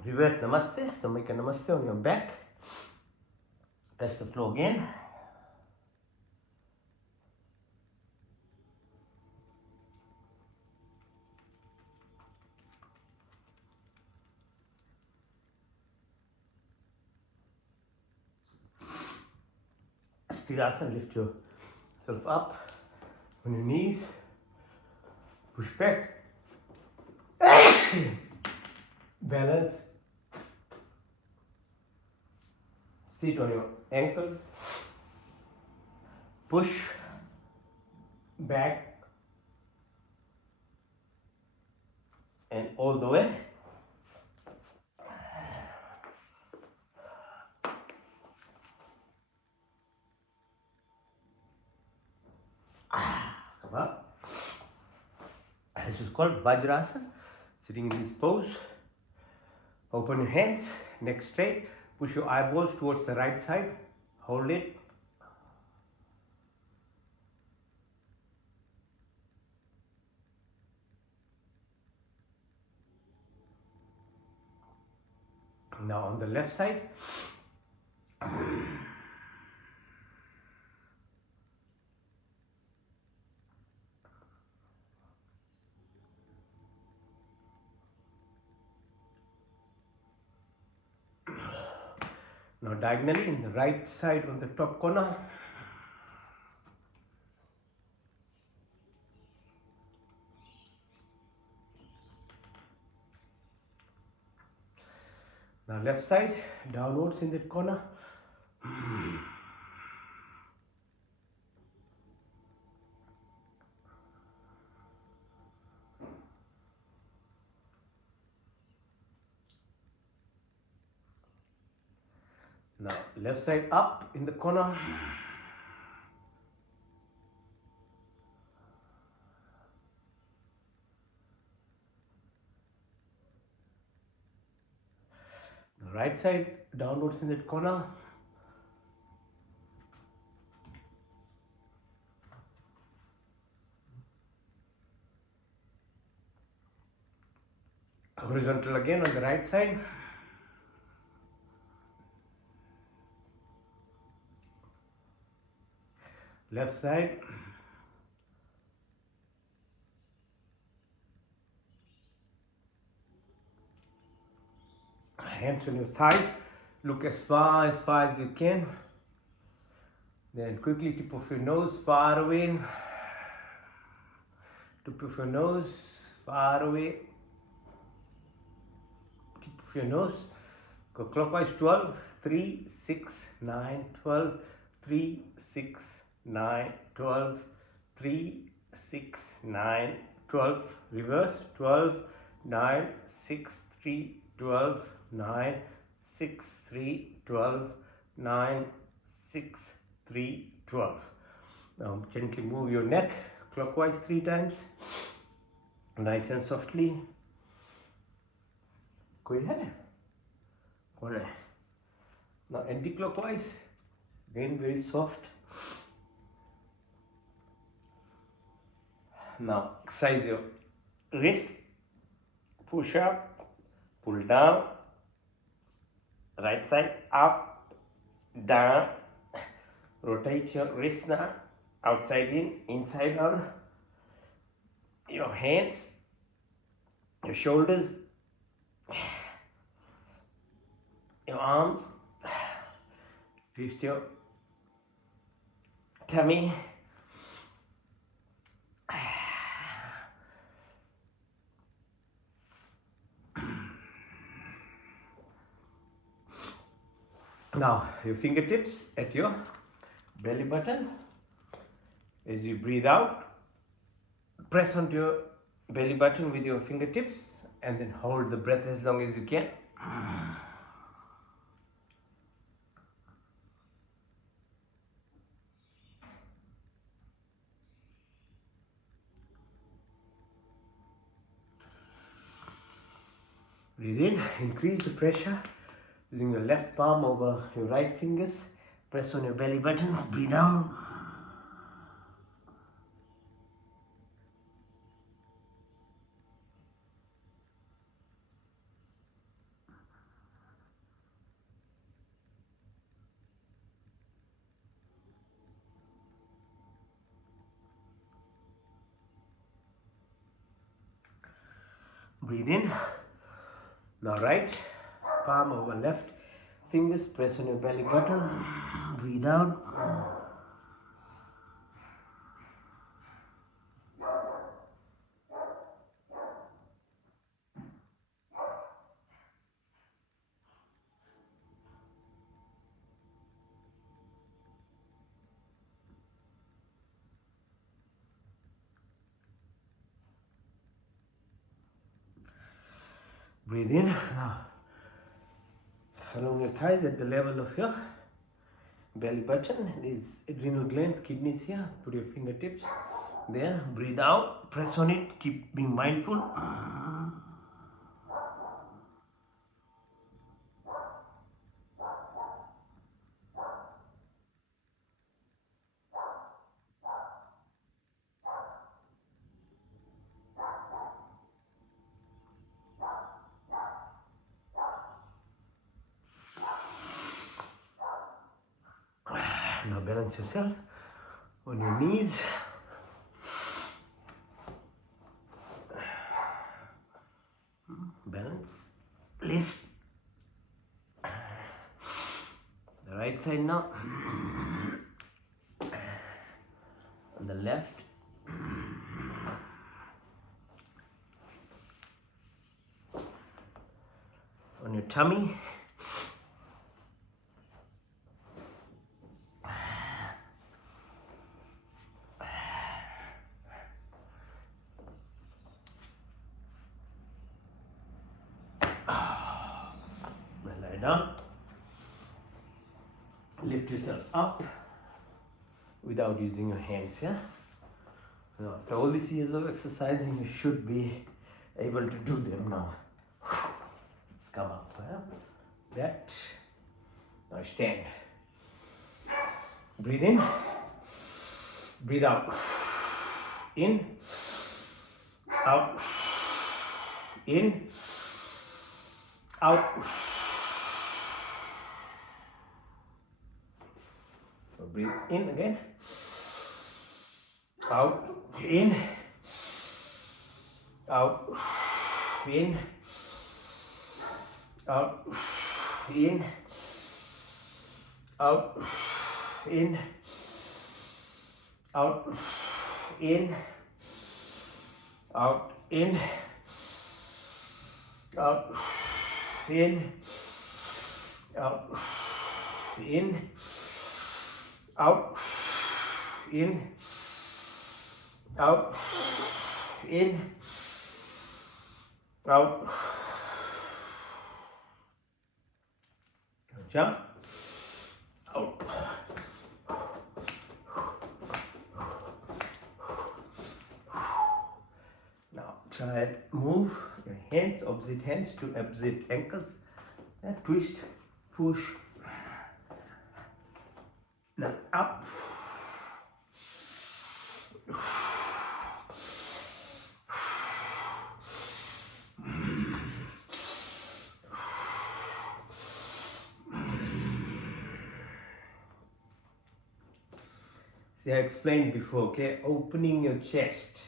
Reverse Namaste. So make a Namaste on your back. Press the floor again. Sthirasana, lift yourself up on your knees. Push back. Balance. Sit on your ankles. Push back and all the way. Come up. This is called Vajrasana. Sitting in this pose. Open your hands, neck straight. Push your eyeballs towards the right side. Hold it. Now on the left side, now diagonally in the right side on the top corner, now left side downwards in that corner, now left side up in the corner, right side downwards in that corner, horizontal again on the right side, left side, hands on your thighs, look as far as you can, then quickly tip of your nose far away, tip of your nose far away, tip of your nose, go clockwise 12, 3, 6, 9, 12, 3, 6, 9, 12, 3, 6, 9, 12, reverse 12, 9, 6, 3, 12, 9, 6, 3, 12, 9, 6, 3, 12. Now gently move your neck clockwise 3 times, nice and softly. Go ahead. Now anti-clockwise, again very soft. Now exercise your wrist, push up, pull down, right side up, down, rotate your wrist now, outside in, inside out, your hands, your shoulders, your arms, twist your tummy, now your fingertips at your belly button. As you breathe out, press onto your belly button with your fingertips and then hold the breath as long as you can. Breathe in, increase the pressure using your left palm over your right fingers. Press on your belly buttons, breathe out. Breathe in. Now right palm over left fingers, press on your belly button, breathe out. Breathe in. Now along your thighs at the level of your belly button, these adrenal glands, kidneys here, put your fingertips there, breathe out, press on it, keep being mindful. Now balance yourself on your knees. Balance. Lift. The right side now. On the left. On your tummy. Lie down. Lift yourself up without using your hands, yeah? Now, after all these years of exercising, you should be able to do them now. Let's come up, yeah? That. Now stand. Breathe in. Breathe out. In. Out. In. Out. So breathe in again. Out. In. Out. In. Out. In. Out. In. Out. In. Out. In. Out. In. Out. In. Out. In. Out. In. Out. Jump. Out. Now try and move your hands, opposite hands to opposite ankles. And twist, push. Now up. See, I explained before, okay? Opening your chest,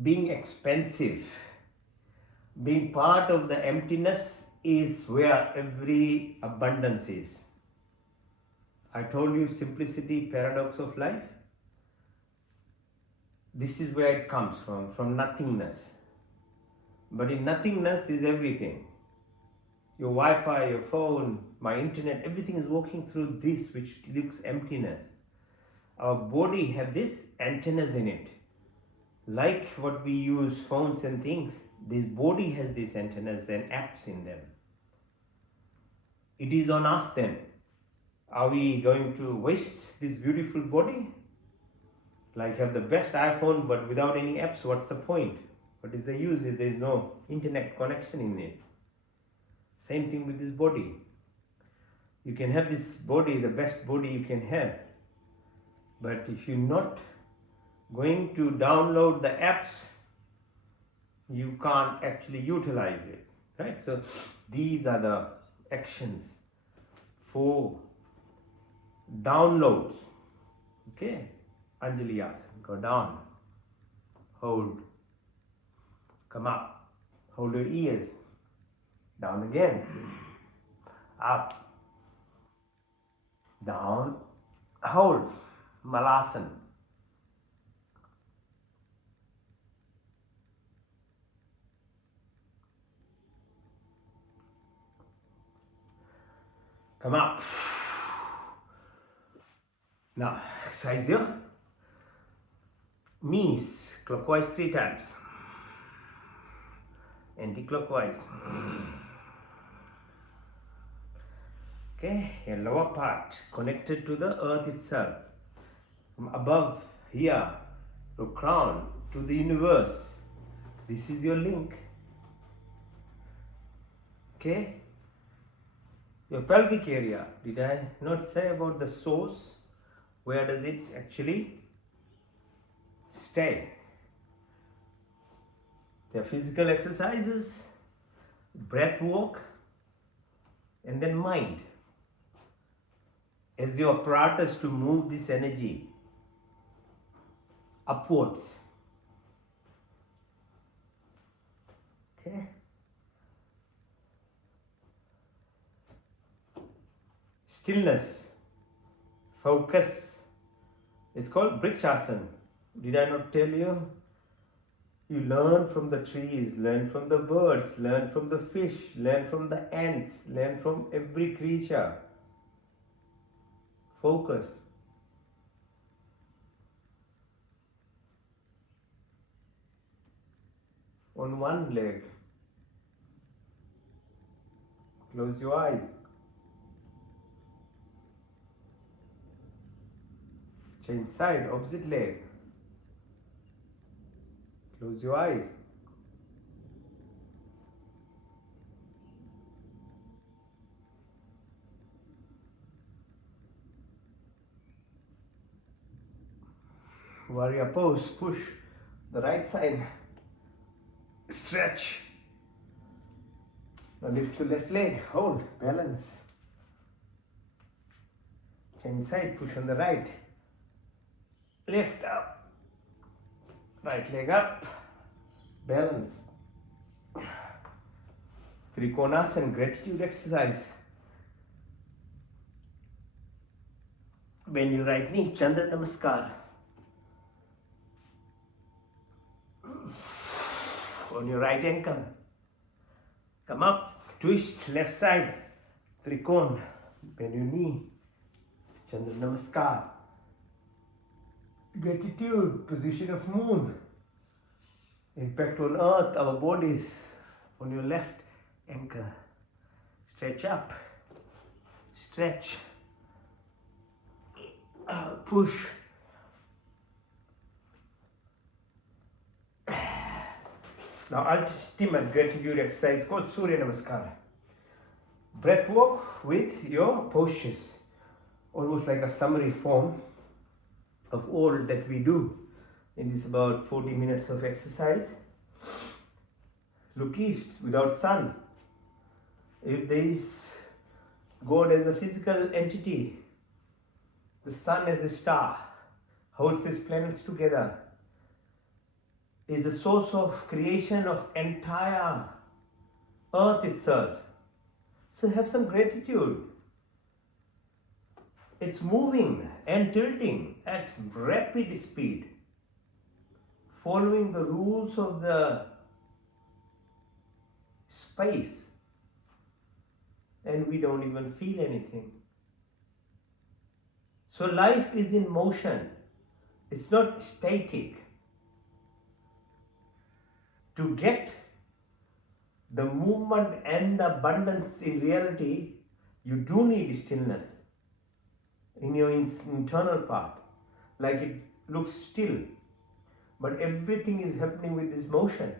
being expansive, being part of the emptiness is where every abundance is. I told you simplicity, paradox of life. This is where it comes from nothingness. But in nothingness is everything. Your Wi-Fi, your phone, my internet, everything is working through this which looks emptiness. Our body have this antennas in it. Like what we use phones and things, this body has these antennas and apps in them. It is on us then. Are we going to waste this beautiful body? Like have the best iPhone but without any apps, what's the point? What is the use if there is no internet connection in it? Same thing with this body. You can have this body, the best body you can have. But if you're not going to download the apps, you can't actually utilize it, right? So these are the actions for downloads. Okay, Anjali asks, go down, hold, come up, hold your ears, down again, up, down, hold, Malasana. Come up. Now, exercise here. Knees, clockwise 3 times. Anti-clockwise. Okay, your lower part connected to the earth itself. From above here, to crown, to the universe. This is your link. Okay? Your pelvic area, did I not say about the source? Where does it actually stay? There are physical exercises, breath work, and then mind. as your apparatus to move this energy upwards. Okay. Stillness, focus. It's called Brikshasana. Did I not tell you? You learn from the trees, learn from the birds, learn from the fish, learn from the ants, learn from every creature. Focus. On one leg. Close your eyes. Change side, opposite leg. Close your eyes. Warrior pose, push the right side. Stretch. Now lift your left leg, hold, balance. Change side, push on the right. Lift up. Right leg up. Balance. Trikonasana, gratitude exercise. Bend your right knee, Chandra Namaskar. On your right ankle. Come up, twist, left side. Trikon. Bend your knee. Chandra Namaskar. Gratitude, position of moon. Impact on earth, our bodies. On your left ankle. Stretch up. Stretch. Push. Now ultimate gratitude exercise called Surya Namaskara. Breath walk with your postures. Almost like a summary form of all that we do in this about 40 minutes of exercise. Look east without sun. If there is God as a physical entity, the sun as a star, holds these planets together, is the source of creation of entire earth itself. So have some gratitude. It's moving and tilting at rapid speed, following the rules of the space, and we don't even feel anything. So life is in motion. It's not static. To get the movement and the abundance in reality, you do need stillness in your internal part. Like it looks still, but everything is happening with this motion.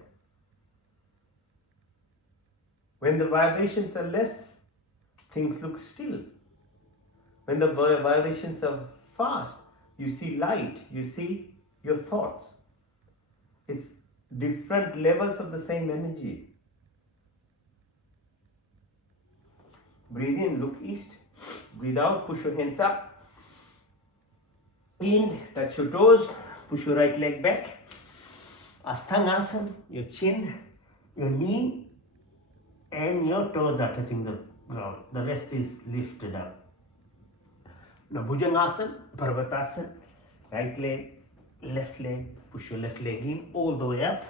When the vibrations are less, things look still. When the vibrations are fast, you see light, you see your thoughts. It's different levels of the same energy. Breathe in, look east. Breathe out, push your hands up. In, touch your toes, push your right leg back. Asthangasana, your chin, your knee, and your toes are touching the ground. The rest is lifted up. Now Bhujangasana, Parvatasana, right leg, left leg, push your left leg in all the way up.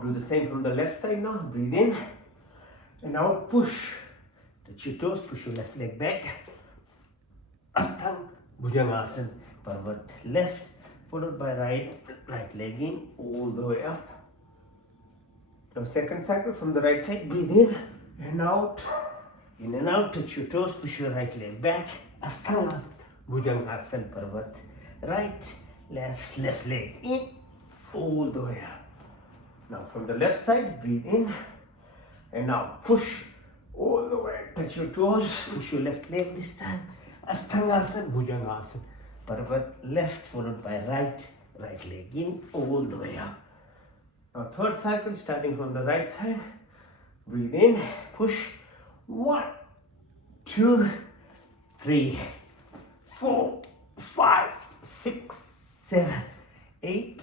Do the same from the left side now. Breathe in and now push. Touch your toes, push your left leg back. Asthang, Bhujangasana, Parvat left, followed by right leg in all the way up. Now second cycle from the right side. Breathe in and out. In and out, touch your toes, push your right leg back. Asthanga, Bhujangasana, Parvat. Right, left leg in, all the way up. Now from the left side, breathe in, and now push all the way. Touch your toes, push your left leg this time. Asthangasana, Bhujangasana, Parvat left, followed by right leg in, all the way up. Now third cycle, starting from the right side. Breathe in, push. 1, 2, 3, 4, 5, 6, 7, 8,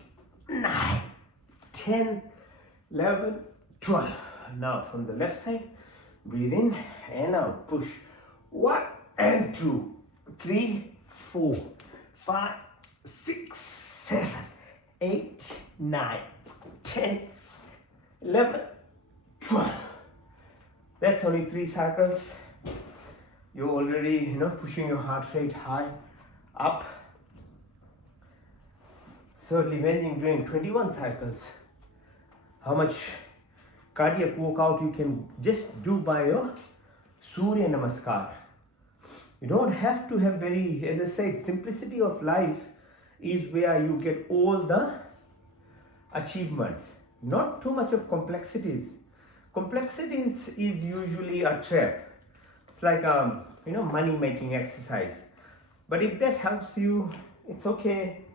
9, 10, 11, 12. Now from the left side, breathe in and out. Push. 1 and 2, 3, 4, 5, 6, 7, 8, 9, 10, 11, 12. That's only 3 cycles. You're already, pushing your heart rate high, up. Thirdly, when you're doing 21 cycles, how much cardiac workout you can just do by your Surya Namaskar. You don't have to have as I said, simplicity of life is where you get all the achievements. Not too much of complexities. Complexities is usually a trap. It's like money making exercise. But if that helps you, it's okay.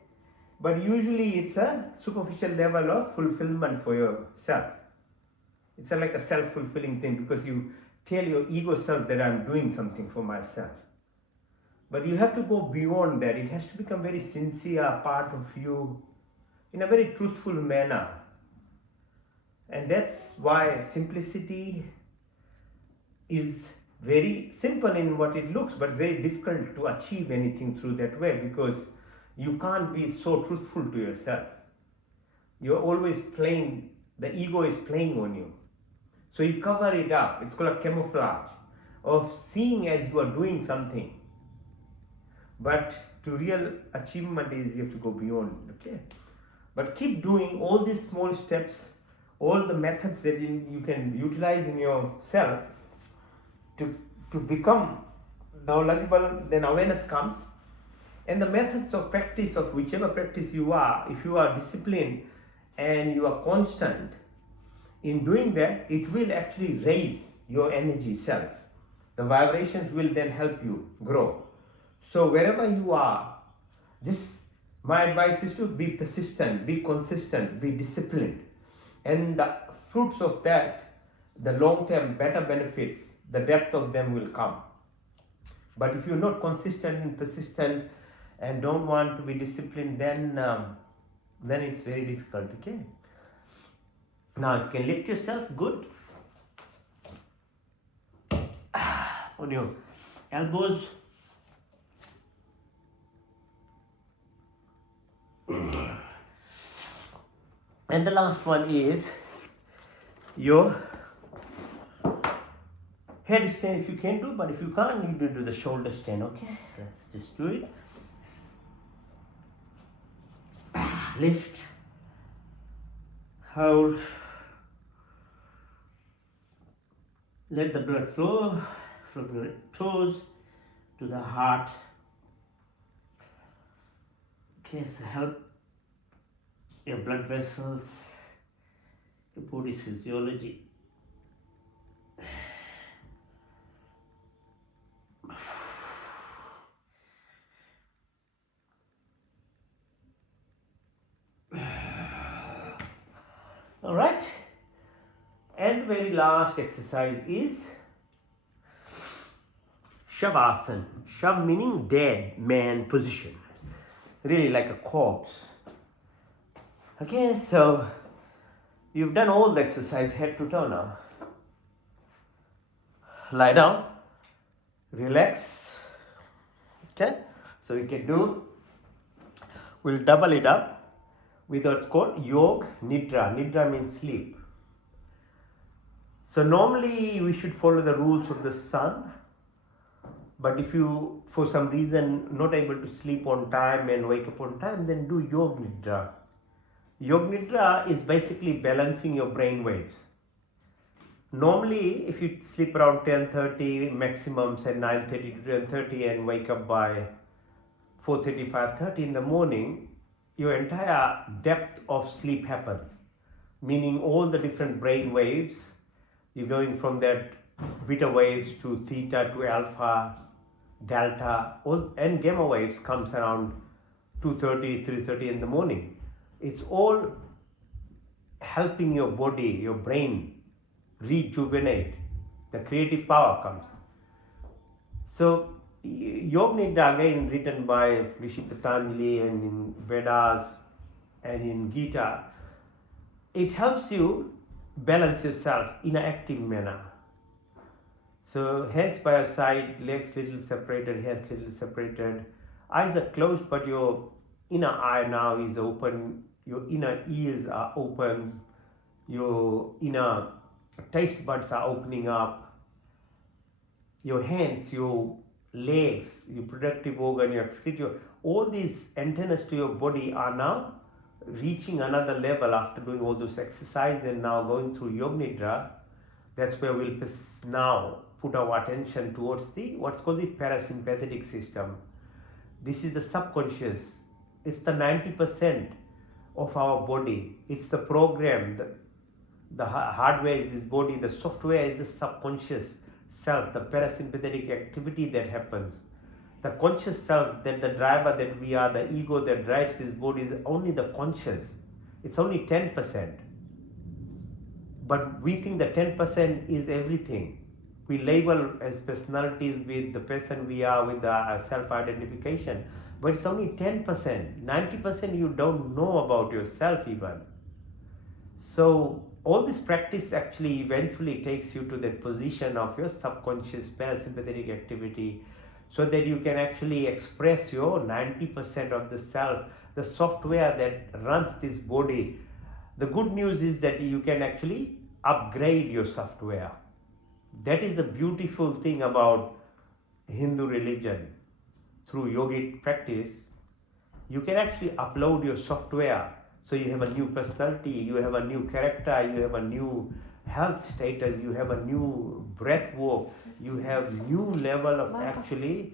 But usually it's a superficial level of fulfillment for yourself. It's like a self-fulfilling thing because you tell your ego self that I'm doing something for myself. But you have to go beyond that. It has to become very sincere part of you in a very truthful manner. And that's why simplicity is very simple in what it looks, but very difficult to achieve anything through that way because you can't be so truthful to yourself. You're always playing, the ego is playing on you. So you cover it up. It's called a camouflage of seeing as you are doing something. But to real achievement is you have to go beyond, okay? But keep doing all these small steps, all the methods that you can utilize in yourself to become knowledgeable. Then awareness comes. And the methods of practice of whichever practice you are, if you are disciplined and you are constant in doing that, it will actually raise your energy self. The vibrations will then help you grow. So wherever you are, my advice is to be persistent, be consistent, be disciplined. And the fruits of that, the long-term better benefits, the depth of them will come. But if you're not consistent and persistent and don't want to be disciplined, then it's very difficult, okay? Now, if you can lift yourself, good. On your elbows. And the last one is your headstand if you can do, but if you can't, you do the shoulder stand, okay? Let's just do it. Lift, hold, let the blood flow from your toes to the heart. Okay, so help your blood vessels, your body's physiology. All right, and the very last exercise is Shavasana. Shav meaning dead man position, really like a corpse. Okay, so you've done all the exercise head to toe now. Lie down, relax. Okay, so we can do, we'll double it up with what's called Yog Nidra. Nidra means sleep. So normally we should follow the rules of the sun, but if you for some reason not able to sleep on time and wake up on time, then do Yog Nidra. Yog Nidra is basically balancing your brain waves. Normally if you sleep around 10:30, maximum say 9:30 to 10:30 and wake up by 4:30, 5:30 in the morning, your entire depth of sleep happens, meaning all the different brain waves, you're going from that beta waves to theta to alpha, delta, and gamma waves comes around 2:30, 3:30 in the morning. It's all helping your body, your brain rejuvenate. The creative power comes. So Yoga Nidra, again written by Rishi Patanjali and in Vedas and in Gita, it helps you balance yourself in an active manner. So hands by your side, legs little separated, head little separated, eyes are closed, but your inner eye now is open, your inner ears are open, your inner taste buds are opening up, your hands, your legs, your productive organ, your excretory, all these antennas to your body are now reaching another level after doing all those exercises and now going through Yoga Nidra. That's where we'll now put our attention towards the what's called the parasympathetic system. This is the subconscious. It's the 90% of our body. It's the program. The hardware is this body. The software is the subconscious self, the parasympathetic activity that happens. The conscious self, that the driver that we are, the ego that drives this body, is only the conscious. It's only 10%. But we think that 10% is everything. We label as personalities with the person we are, with the self-identification. But it's only 10%. 90% you don't know about yourself even. So all this practice actually eventually takes you to that position of your subconscious parasympathetic activity, so that you can actually express your 90% of the self, the software that runs this body. The good news is that you can actually upgrade your software. That is the beautiful thing about Hindu religion. Through yogic practice, you can actually upload your software. So you have a new personality, you have a new character, you have a new health status, you have a new breath work, you have new level of actually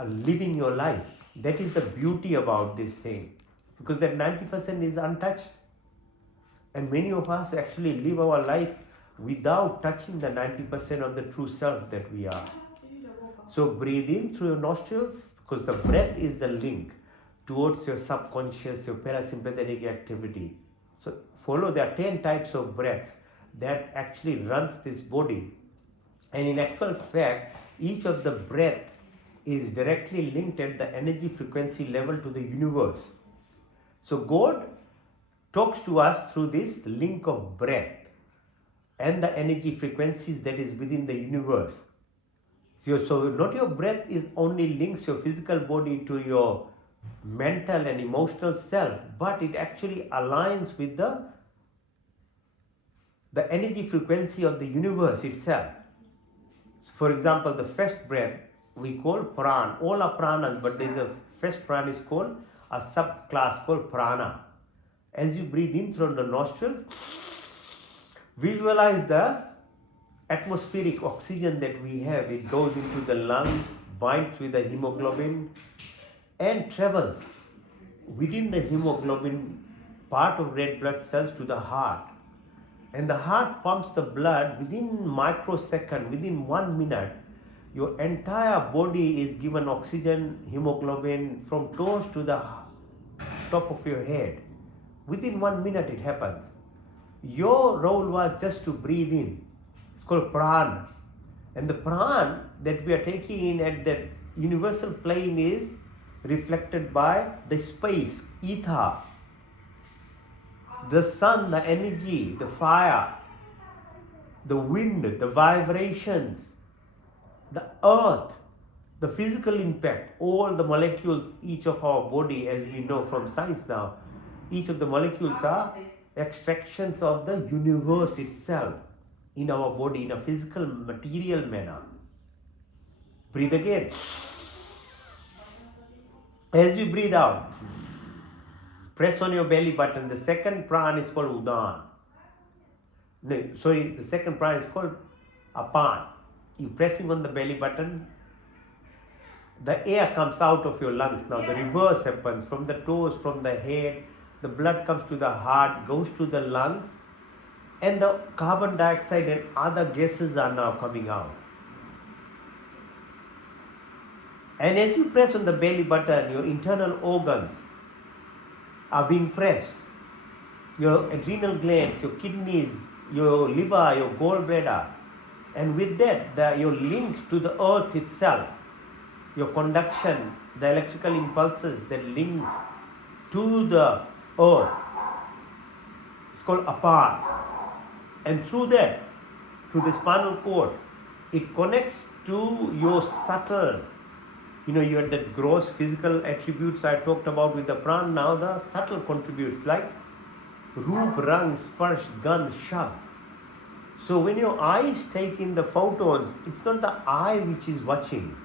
living your life. That is the beauty about this thing, because that 90% is untouched. And many of us actually live our life without touching the 90% of the true self that we are. So breathe in through your nostrils, because the breath is the link towards your subconscious, your parasympathetic activity. So follow, there are 10 types of breaths that actually runs this body. And in actual fact, each of the breath is directly linked at the energy frequency level to the universe. So God talks to us through this link of breath and the energy frequencies that is within the universe. So not your breath is only links your physical body to your mental and emotional self, but it actually aligns with the energy frequency of the universe itself. For example, the first breath we call pran. All are pranas, but there is a first prana is called a subclass called prana. As you breathe in through the nostrils, visualize the atmospheric oxygen that we have. It goes into the lungs, binds with the hemoglobin, and travels within the hemoglobin part of red blood cells to the heart. And the heart pumps the blood within microsecond, within 1 minute. Your entire body is given oxygen, hemoglobin from toes to the top of your head. Within 1 minute it happens. Your role was just to breathe in. It's called pran. And the pran that we are taking in at that universal plane is reflected by the space, ether, the sun, the energy, the fire, the wind, the vibrations, the earth, the physical impact, all the molecules, each of our body, as we know from science now, each of the molecules are extractions of the universe itself in our body in a physical, material manner. Breathe again. As you breathe out, press on your belly button. The second pran is called udan. The second pran is called apan. You pressing on the belly button, the air comes out of your lungs. Now the reverse happens from the toes, from the head. The blood comes to the heart, goes to the lungs, and the carbon dioxide and other gases are now coming out. And as you press on the belly button, your internal organs are being pressed. Your adrenal glands, your kidneys, your liver, your gallbladder. And with that, you're linked to the earth itself. your conduction, the electrical impulses that link to the earth, it's called apart. And through that, through the spinal cord, it connects to your subtle, you had the gross physical attributes I talked about with the pran. Now the subtle contributes like roop, rang, sparsh, gandh, shabd. So when your eyes take in the photons, it's not the eye which is watching.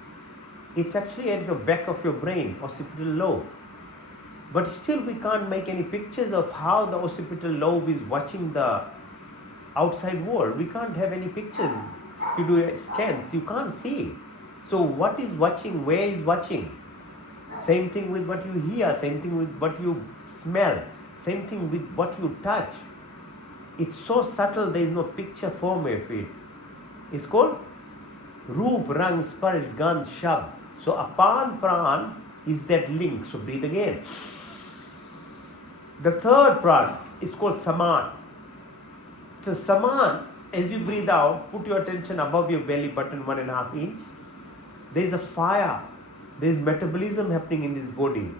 It's actually at the back of your brain, occipital lobe. But still we can't make any pictures of how the occipital lobe is watching the outside world. We can't have any pictures. If you do scans, you can't see. So what is watching? Where is watching? Same thing with what you hear, same thing with what you smell, same thing with what you touch. It's so subtle, there is no picture form of it. It's called Roop, Rang, Sparsh, Gandh, Shabd. So Apan Pran is that link. So breathe again. The third pran is called Saman. So Saman, as you breathe out, put your attention above your belly button 1.5 inch. There is a fire. There is metabolism happening in this body.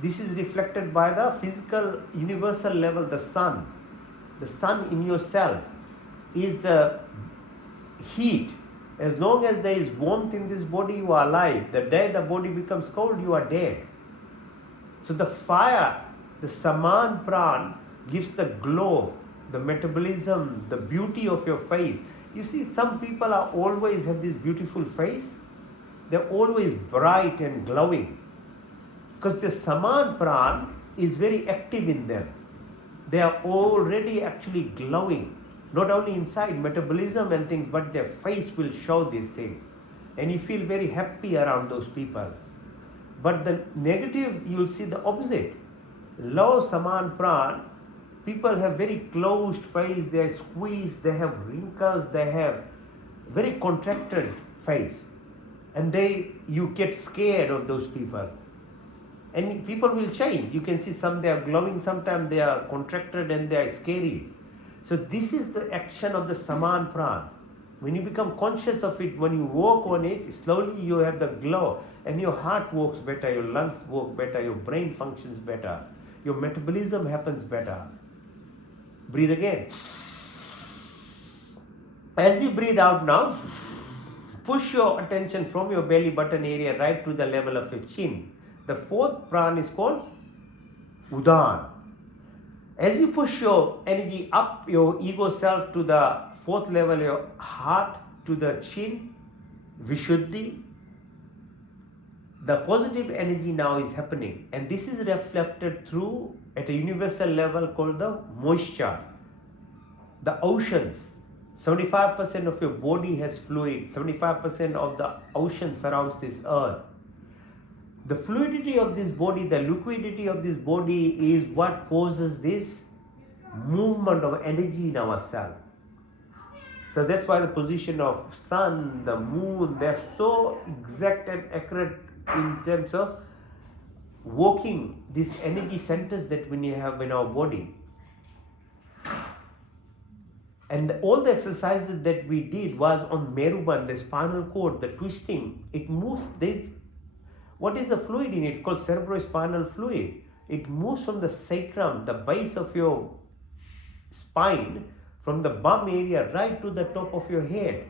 This is reflected by the physical universal level, the sun. The sun in yourself is the heat. As long as there is warmth in this body, you are alive. The day the body becomes cold, you are dead. So the fire, the Saman Pran, gives the glow, the metabolism, the beauty of your face. You see, some people are always have this beautiful face. They're always bright and glowing. Because the Saman Pran is very active in them. They are already actually glowing. Not only inside metabolism and things, but their face will show these things. And you feel very happy around those people. But the negative, you'll see the opposite. Low Saman Pran, people have very closed face, they are squeezed, they have wrinkles, they have very contracted face. And you get scared of those people. And people will change. You can see some they are glowing, sometimes they are contracted and they are scary. So this is the action of the Saman Pran. When you become conscious of it, when you work on it, slowly you have the glow and your heart works better, your lungs work better, your brain functions better, your metabolism happens better. Breathe again. As you breathe out now, push your attention from your belly button area right to the level of your chin. The fourth pran is called Udan. As you push your energy up your ego self to the fourth level, your heart to the chin, Vishuddhi, the positive energy now is happening. And this is reflected through at a universal level called the moisture. The oceans, 75% of your body has fluid, 75% of the ocean surrounds this earth. The fluidity of this body, the liquidity of this body is what causes this movement of energy in ourselves. So that's why the position of sun, the moon, they're so exact and accurate in terms of working these energy centers that we have in our body. And all the exercises that we did was on Merubandh, the spinal cord, the twisting. It moves this. What is the fluid in it? It's called cerebrospinal fluid. It moves from the sacrum, the base of your spine, from the bum area right to the top of your head.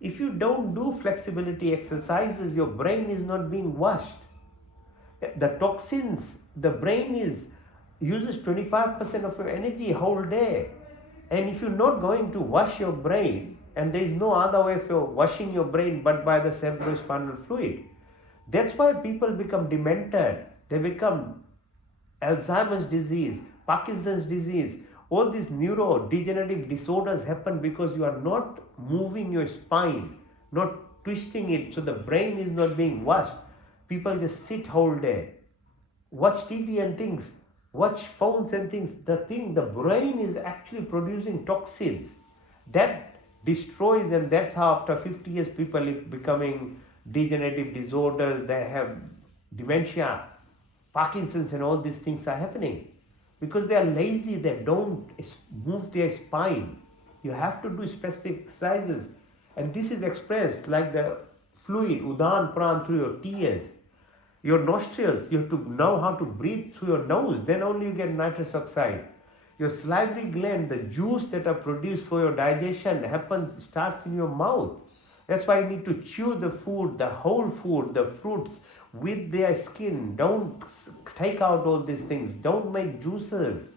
If you don't do flexibility exercises, your brain is not being washed. The toxins, the brain uses 25% of your energy whole day. And if you're not going to wash your brain, and there is no other way for washing your brain but by the cerebrospinal fluid, that's why people become demented. They become Alzheimer's disease, Parkinson's disease. All these neurodegenerative disorders happen because you are not moving your spine, not twisting it, so the brain is not being washed. People just sit whole day, watch TV and things, watch phones and things. The brain is actually producing toxins that destroys, and that's how after 50 years people are becoming degenerative disorders, they have dementia, Parkinson's, and all these things are happening because they are lazy, they don't move their spine. You have to do specific exercises, and this is expressed like the fluid, udan pran, through your tears. Your nostrils, you have to know how to breathe through your nose, then only you get nitrous oxide. Your salivary gland, the juice that are produced for your digestion starts in your mouth. That's why you need to chew the food, the whole food, the fruits with their skin. Don't take out all these things. Don't make juices.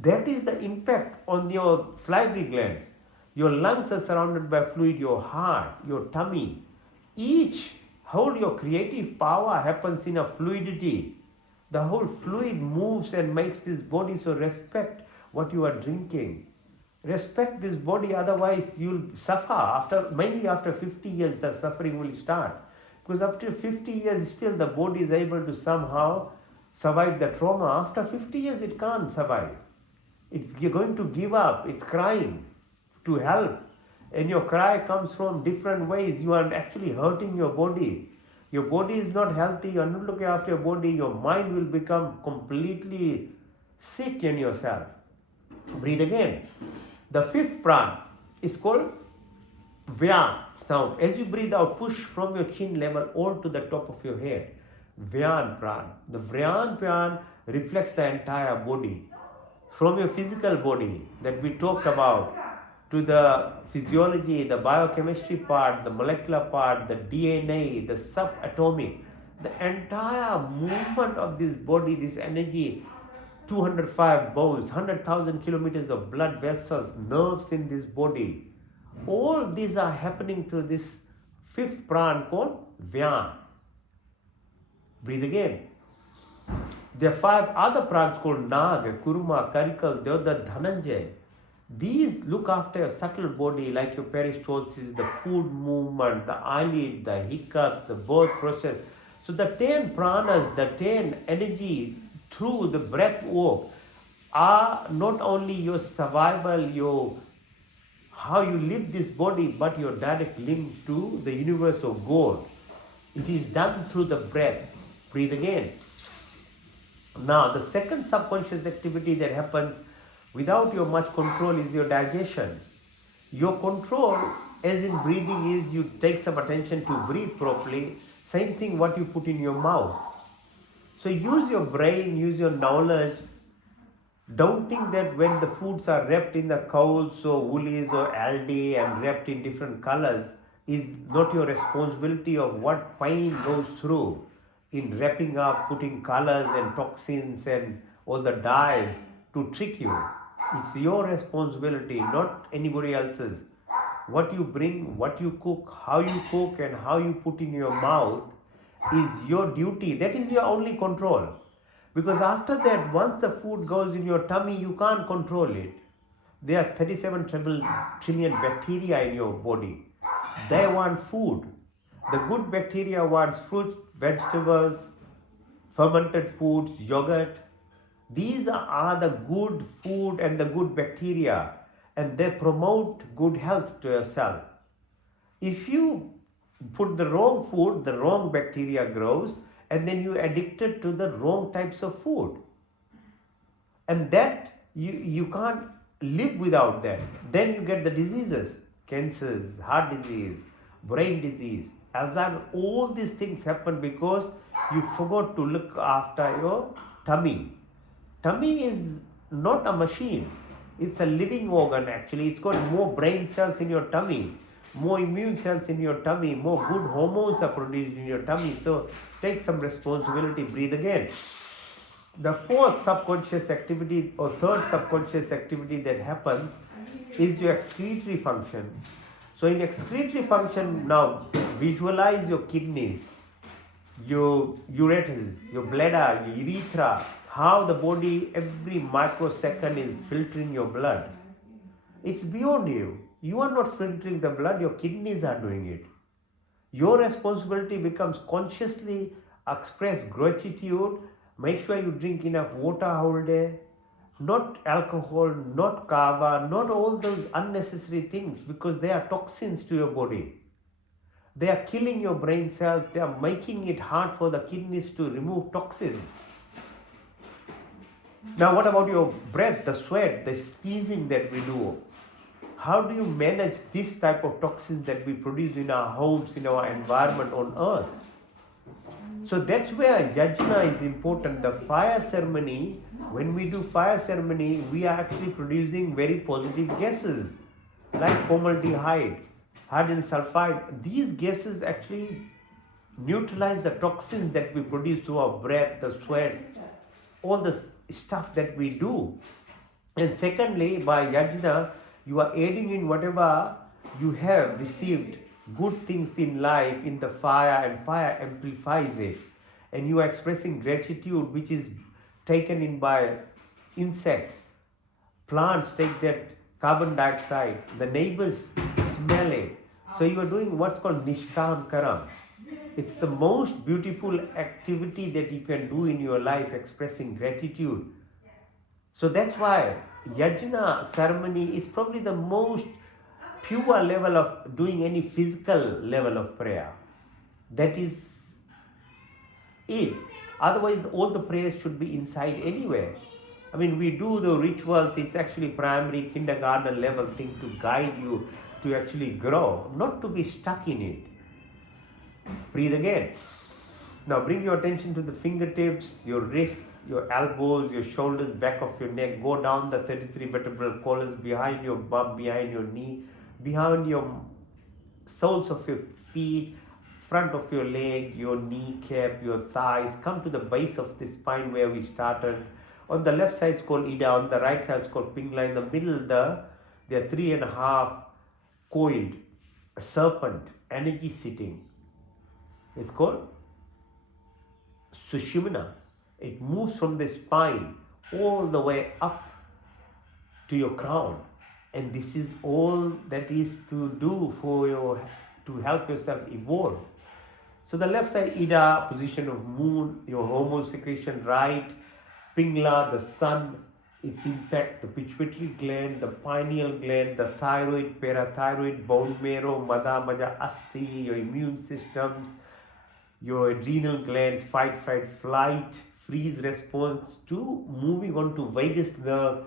That is the impact on your salivary gland. Your lungs are surrounded by fluid, your heart, your tummy. Each whole your creative power happens in a fluidity. The whole fluid moves and makes this body, so respect what you are drinking. Respect this body, otherwise you'll suffer. Mainly after 50 years, the suffering will start. Because after 50 years, still the body is able to somehow survive the trauma. After 50 years, it can't survive. It's going to give up. It's crying to help. And your cry comes from different ways. You are actually hurting your body. Your body is not healthy. You are not looking after your body. Your mind will become completely sick in yourself. Breathe again. The fifth pran is called Vyan sound. As you breathe out, push from your chin level all to the top of your head. Vyan pran. The Vyan pran reflects the entire body. From your physical body that we talked about, to the physiology, the biochemistry part, the molecular part, the DNA, the subatomic, the entire movement of this body, this energy, 205 bones, 100,000 kilometers of blood vessels, nerves in this body. All these are happening to this fifth pran called Vyan. Breathe again. There are 5 other prans called Nag, Kurma, Karikal, Deodat, Dhananjay. These look after your subtle body, like your peristalsis, the food movement, the eyelid, the hiccups, the birth process. So the 10 pranas, the 10 energy through the breath walk are not only your survival, your how you live this body, but your direct link to the universe of God. It is done through the breath. Breathe again. Now, the second subconscious activity that happens without your much control is your digestion. Your control, as in breathing, is you take some attention to breathe properly. Same thing what you put in your mouth. So use your brain, use your knowledge. Don't think that when the foods are wrapped in the cowls or woolies or aldi and wrapped in different colors is not your responsibility of what pain goes through in wrapping up, putting colors and toxins and all the dyes to trick you. It's your responsibility, not anybody else's. What you bring, what you cook, and how you put in your mouth is your duty. That is your only control. Because after that, once the food goes in your tummy, you can't control it. There are 37 trillion bacteria in your body. They want food. The good bacteria wants fruit, vegetables, fermented foods, yogurt. These are the good food and the good bacteria, and they promote good health to yourself. If you put the wrong food, the wrong bacteria grows, and then you addicted to the wrong types of food. And that you can't live without that. Then you get the diseases, cancers, heart disease, brain disease, Alzheimer's. All these things happen because you forgot to look after your tummy. Tummy is not a machine. It's a living organ actually. It's got more brain cells in your tummy, more immune cells in your tummy, more good hormones are produced in your tummy. So take some responsibility. Breathe again. The fourth subconscious activity or third subconscious activity that happens is your excretory function. So in excretory function, now visualize your kidneys, your ureters, your bladder, your urethra, how the body every microsecond is filtering your blood. It's beyond you. You are not filtering the blood, your kidneys are doing it. Your responsibility becomes consciously express gratitude. Make sure you drink enough water whole day. Not alcohol, not kava, not all those unnecessary things, because they are toxins to your body. They are killing your brain cells. They are making it hard for the kidneys to remove toxins. Now what about your breath, the sweat, the sneezing that we do? how do you manage this type of toxins that we produce in our homes, in our environment on earth? So that's where yajna is important. The fire ceremony, when we do fire ceremony, we are actually producing very positive gases like formaldehyde, hydrogen sulfide. These gases actually neutralize the toxins that we produce through our breath, the sweat, all the stuff that we do. And secondly, by yajna, you are aiding in whatever you have received good things in life in the fire, and fire amplifies it. And you are expressing gratitude, which is taken in by insects. Plants take that carbon dioxide, the neighbors smell it. So you are doing what's called Nishkam Karam. It's the most beautiful activity that you can do in your life, expressing gratitude. So that's why yajna ceremony is probably the most pure level of doing any physical level of prayer. That is it. Otherwise, all the prayers should be inside anywhere. I mean, we do the rituals, it's actually primary, kindergarten level thing to guide you to actually grow, not to be stuck in it. Breathe again. Now bring your attention to the fingertips, your wrists, your elbows, your shoulders, back of your neck. Go down the 33 vertebral columns, behind your bum, behind your knee, behind your soles of your feet, front of your leg, your kneecap, your thighs. Come to the base of the spine where we started. On the left side it's called Ida, on the right side it's called Pingala. In the middle, there are 3.5 coiled serpent energy sitting. It's called Sushumna. It moves from the spine all the way up to your crown. And this is all that is to do to help yourself evolve. So the left side Ida, position of moon, your hormone secretion, right. Pingala, the sun, its impact, the pituitary gland, the pineal gland, the thyroid, parathyroid, bone marrow, mada, maja, asti, your immune systems, your adrenal glands, fight, flight, freeze response, to moving on to vagus nerve,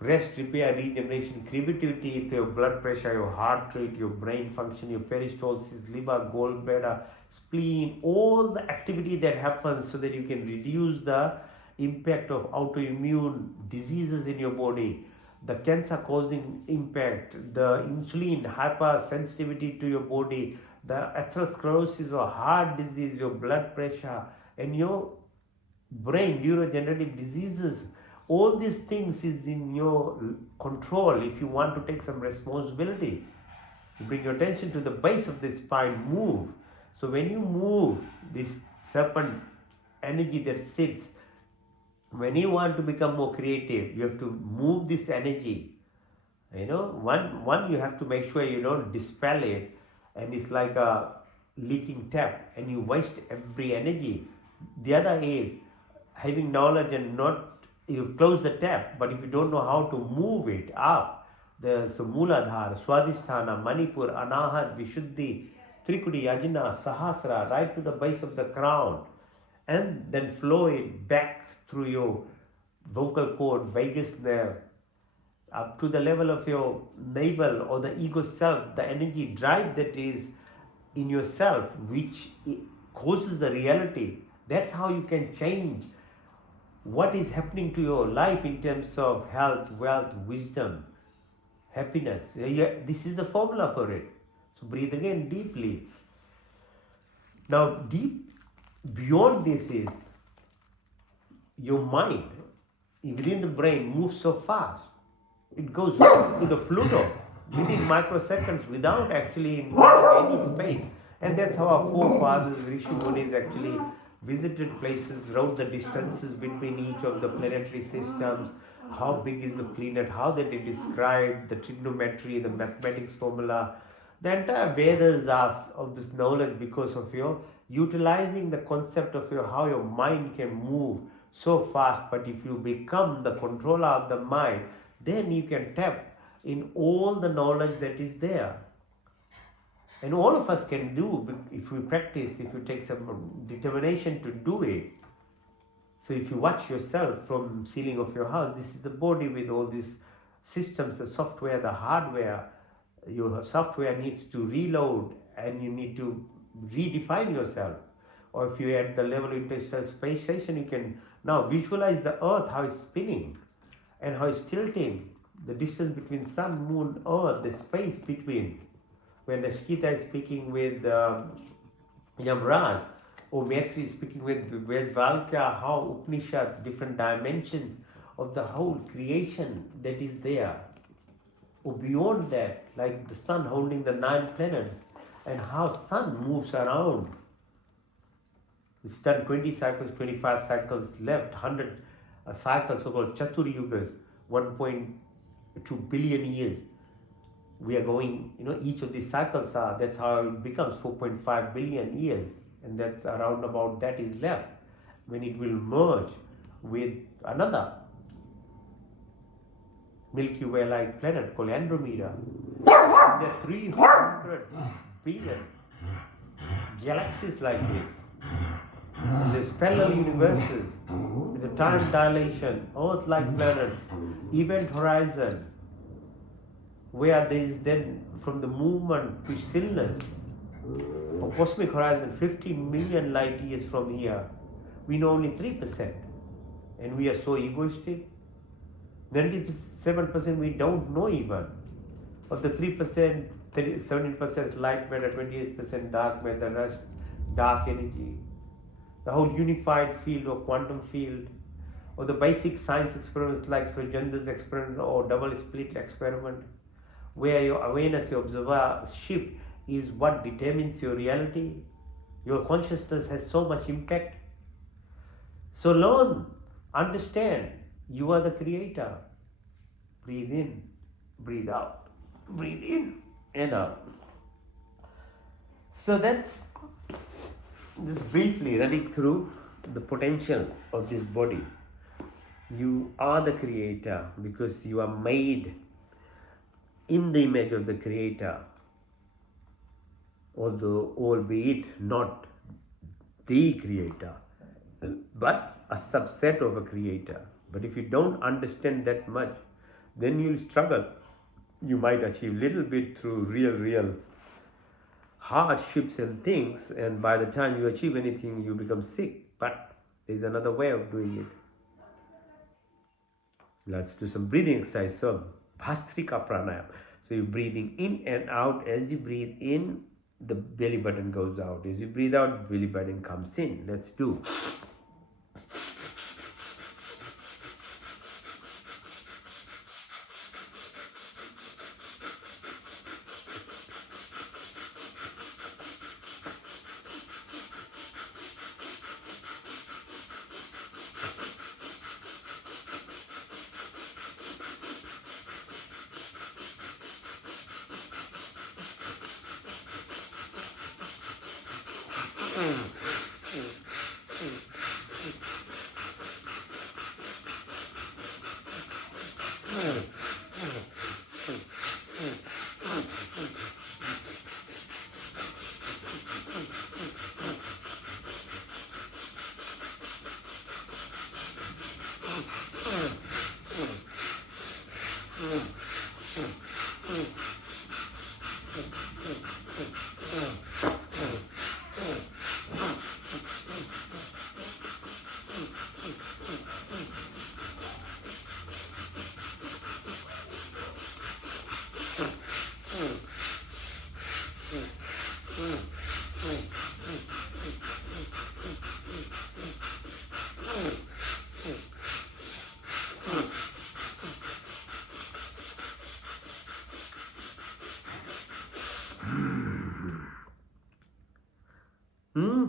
rest, repair, regeneration, creativity, to your blood pressure, your heart rate, your brain function, your peristalsis, liver, gallbladder, spleen, all the activity that happens so that you can reduce the impact of autoimmune diseases in your body, the cancer causing impact, the insulin hypersensitivity to your body, the atherosclerosis or heart disease, your blood pressure, and your brain, neurodegenerative diseases. All these things is in your control if you want to take some responsibility. You bring your attention to the base of the spine, move. So when you move this serpent energy that sits, when you want to become more creative, you have to move this energy. One you have to make sure you don't dispel it, and it's like a leaking tap and you waste every energy. The other is having knowledge and not, you close the tap, but if you don't know how to move it up, so Mooladhara, Swadhisthana, Manipur, Anahat, Vishuddhi, Trikudi, Yajna, Sahasra, right to the base of the crown, and then flow it back through your vocal cord, vagus nerve, up to the level of your navel or the ego self, the energy drive that is in yourself, which causes the reality. That's how you can change what is happening to your life in terms of health, wealth, wisdom, happiness. This is the formula for it. So breathe again deeply. Now, deep beyond this is your mind within the brain moves so fast. It goes to the Pluto within microseconds without actually in any space. And that's how our forefathers, Rishi Munis, actually visited places, wrote the distances between each of the planetary systems, how big is the planet, how they described the trigonometry, the mathematics formula. The entire Vedas are of this knowledge because of your utilizing the concept of how your mind can move so fast. But if you become the controller of the mind, then you can tap in all the knowledge that is there. And all of us can do if we practice, if you take some determination to do it. So if you watch yourself from ceiling of your house, this is the body with all these systems, the software, the hardware, your software needs to reload and you need to redefine yourself. Or if you're at the level of International Space Station, you can now visualize the Earth, how it's spinning and how it's tilting, the distance between Sun, Moon, Earth, the space between. When Nashkita is speaking with Yamraj, or Maitri is speaking with Vedvalkya, how Upanishads, different dimensions of the whole creation that is there. Or beyond that, like the sun holding the 9 planets, and how sun moves around. It's done 20 cycles, 25 cycles left, 100 cycles, so-called Chatur Yugas, 1.2 billion years. We are going, each of these cycles are, that's how it becomes 4.5 billion years. And that's around about that is left when it will merge with another Milky Way like planet called Andromeda. There are 300 billion galaxies like this. There's parallel universes with the time dilation, Earth-like planets, event horizon, where there is then from the movement to stillness, or cosmic horizon, 50 million light years from here. We know only 3%, and we are so egoistic. 97% we don't know even. Of the 3%, 17% light matter, 28% dark matter, rest, dark energy. The whole unified field or quantum field, or the basic science experiments like Swajanda's experiment or double slit experiment, where your awareness, your observership is what determines your reality. Your consciousness has so much impact. So learn, understand, you are the creator. Breathe in, breathe out, breathe in and out. So that's just briefly running through the potential of this body. You are the creator because you are made in the image of the creator, although albeit not the creator, but a subset of a creator. But if you don't understand that much, then you'll struggle. You might achieve little bit through real hardships and things, and by the time you achieve anything, you become sick. But there's another way of doing it. Let's do some breathing exercise. So, Bhastrika Pranayama. So you're breathing in and out. As you breathe in, the belly button goes out. As you breathe out, belly button comes in. Let's do.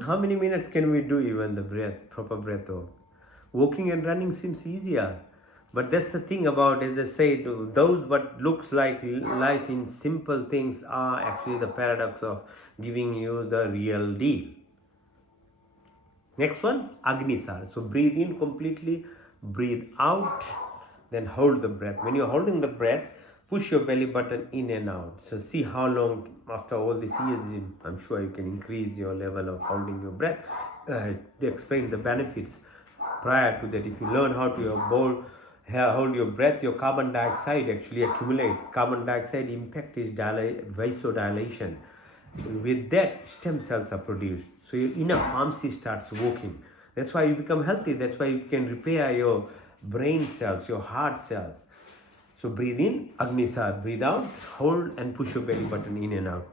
How many minutes can we do even the breath, proper breath? Walking and running seems easier. But that's the thing about, as I say, those what looks like life in simple things are actually the paradox of giving you the real deal. Next one, Agnisar. So breathe in completely, breathe out, then hold the breath. When you're holding the breath, push your belly button in and out. So see how long after all these years, I'm sure you can increase your level of holding your breath. To explain the benefits prior to that, if you learn how to bowl hold your breath, your carbon dioxide actually accumulates. Carbon dioxide impact is vasodilation. With that, stem cells are produced. So your inner pharmacy starts working. That's why you become healthy. That's why you can repair your brain cells, your heart cells. So breathe in, Agnisar. Breathe out, hold and push your belly button in and out.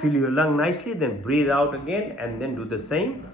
Fill your lung nicely, then breathe out again and then do the same.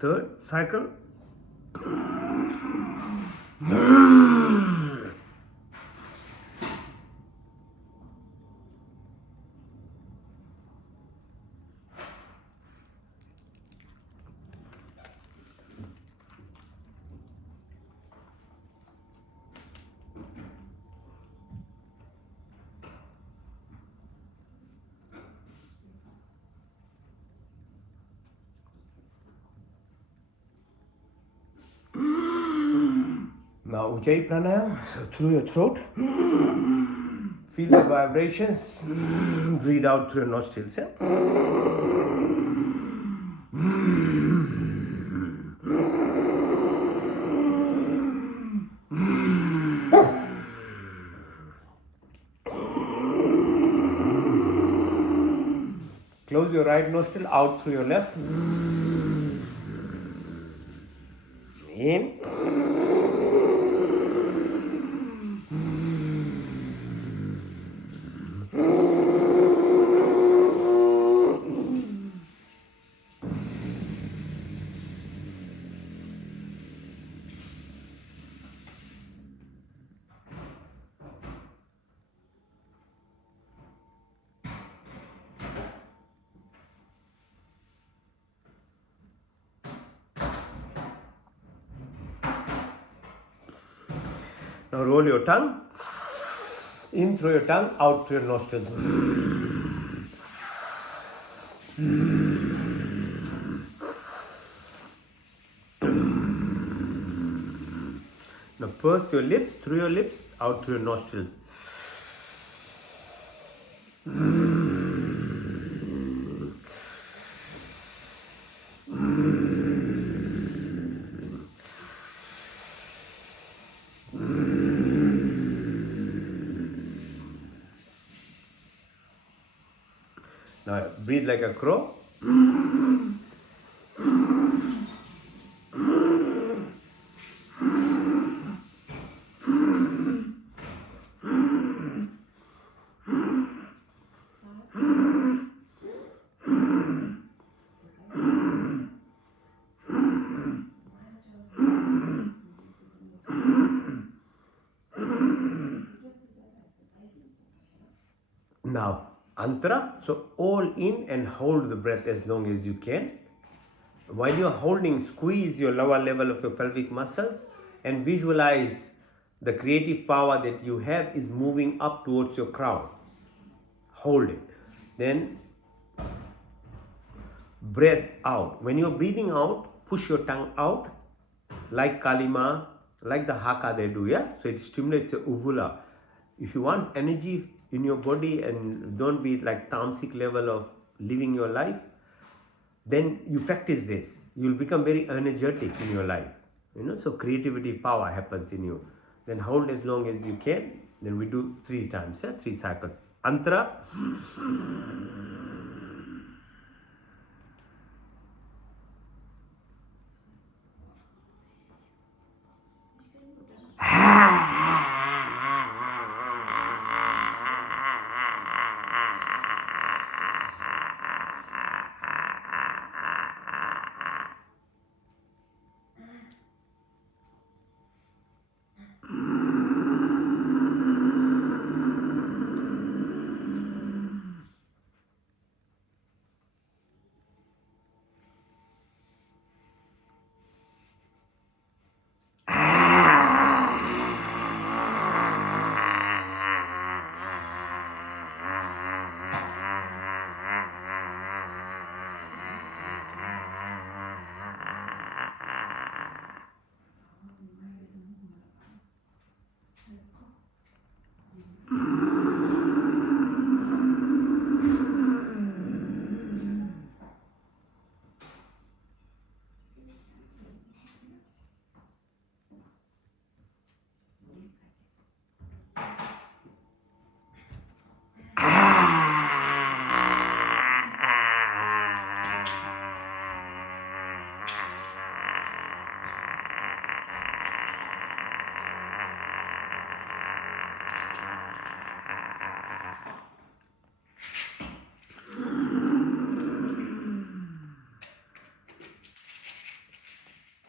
Third cycle. Now Ujjayi Pranayama, so through your throat. Feel the vibrations. Breathe out through your nostrils. Yeah? Close your right nostril, out through your left. In. Now roll your tongue. In through your tongue, out through your nostrils. Now purse your lips, through your lips, out through your nostrils. Now breathe like a crow. Now, Antara, so all in and hold the breath as long as you can. While you are holding, squeeze your lower level of your pelvic muscles and visualize the creative power that you have is moving up towards your crown. Hold it. Then breath out. When you're breathing out, push your tongue out like Kalima, like the Haka they do, yeah? So it stimulates the uvula. If you want energy in your body and don't be like tamasic level of living your life, then you practice this. You'll become very energetic in your life. So creativity power happens in you. Then hold as long as you can. Then we do 3 times, 3 cycles. Antra.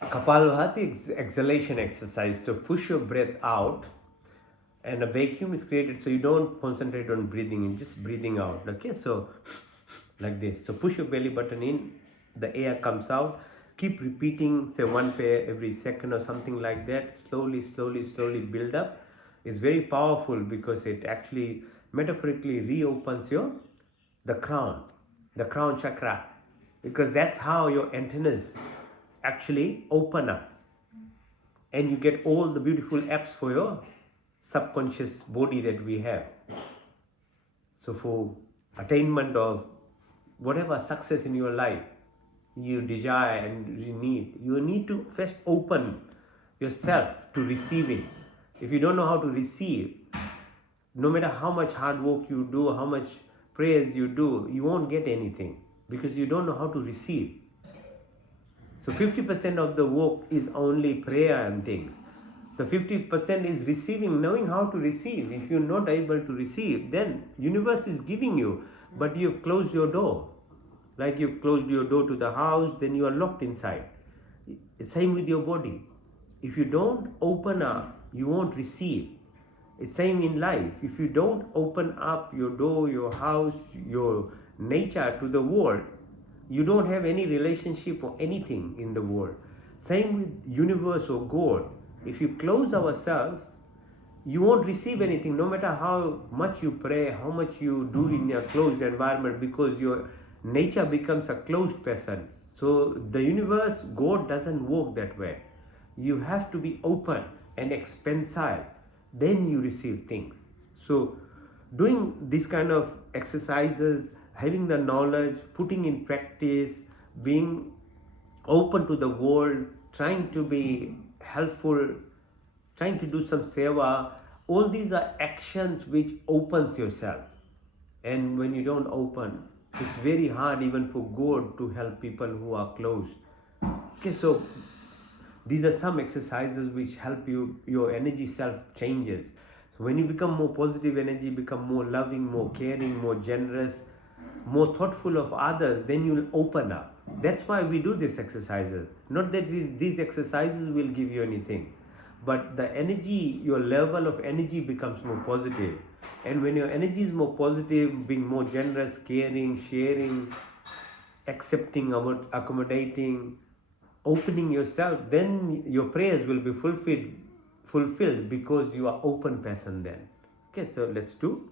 Kapalbhati exhalation exercise. So push your breath out, and a vacuum is created, so you don't concentrate on breathing in, just breathing out. Okay, so like this. So push your belly button in, the air comes out. Keep repeating, say 1 pair every second or something like that. Slowly, slowly, slowly build up. It's very powerful because it actually metaphorically reopens the crown chakra, because that's how your antennas actually open up, and you get all the beautiful apps for your subconscious body that we have. So for attainment of whatever success in your life you desire and you need to first open yourself to receive it. If you don't know how to receive, no matter how much hard work you do, how much prayers you do, you won't get anything, because you don't know how to receive. So 50% of the work is only prayer and things. The 50% is receiving, knowing how to receive. If you're not able to receive, then universe is giving you, but you've closed your door. Like you've closed your door to the house, then you are locked inside. Same with your body. If you don't open up, you won't receive. It's same in life. If you don't open up your door, your house, your nature to the world, you don't have any relationship or anything in the world. Same with universe or God. If you close ourselves, you won't receive anything, no matter how much you pray, how much you do in a closed environment, because your nature becomes a closed person. So the universe, God doesn't work that way. You have to be open and expansive, then you receive things. So doing this kind of exercises, having the knowledge, putting in practice, being open to the world, trying to be helpful, trying to do some seva, all these are actions which opens yourself. And when you don't open, it's very hard even for God to help people who are closed. Okay, so these are some exercises which help you, your energy self changes. So when you become more positive energy, become more loving, more caring, more generous, more thoughtful of others, then you'll open up. That's why we do these exercises. Not that these exercises will give you anything, but the energy, your level of energy becomes more positive. And when your energy is more positive, being more generous, caring, sharing, accepting, accommodating, opening yourself, then your prayers will be fulfilled because you are open person then. Okay, so let's do.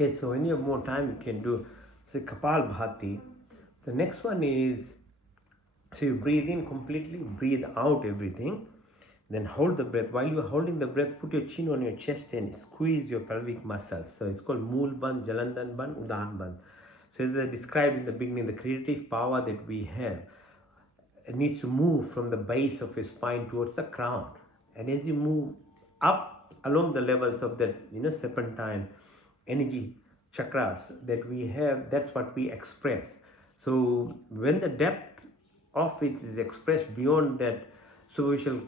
Okay, so when you have more time, you can do, say, Kapal Bhati. The next one is, so you breathe in completely, breathe out everything, then hold the breath. While you are holding the breath, put your chin on your chest and squeeze your pelvic muscles. So it's called Mool Bandh, Jalandhan Bandh, Udan Bandh. So as I described in the beginning, the creative power that we have, it needs to move from the base of your spine towards the crown. And as you move up along the levels of that, serpentine energy chakras that we have, that's what we express. So when the depth of it is expressed beyond that superficial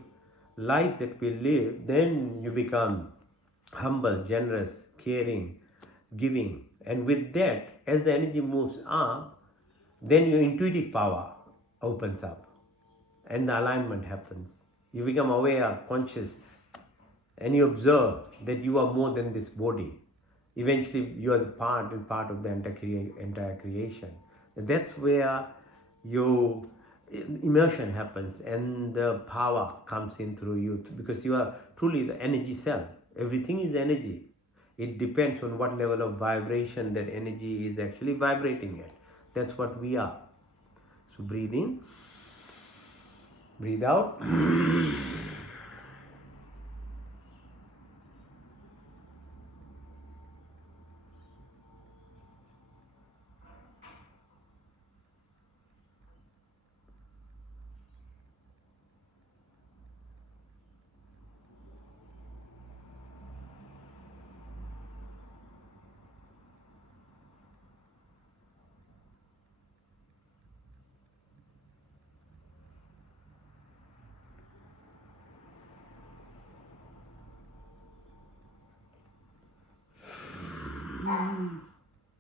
life that we live, then you become humble, generous, caring, giving. And with that, as the energy moves up, then your intuitive power opens up and the alignment happens. You become aware, conscious, and you observe that you are more than this body. Eventually, you are the part of the entire creation. That's where your immersion happens and the power comes in through you, because you are truly the energy cell. Everything is energy. It depends on what level of vibration that energy is actually vibrating at. That's what we are. So breathe in, breathe out.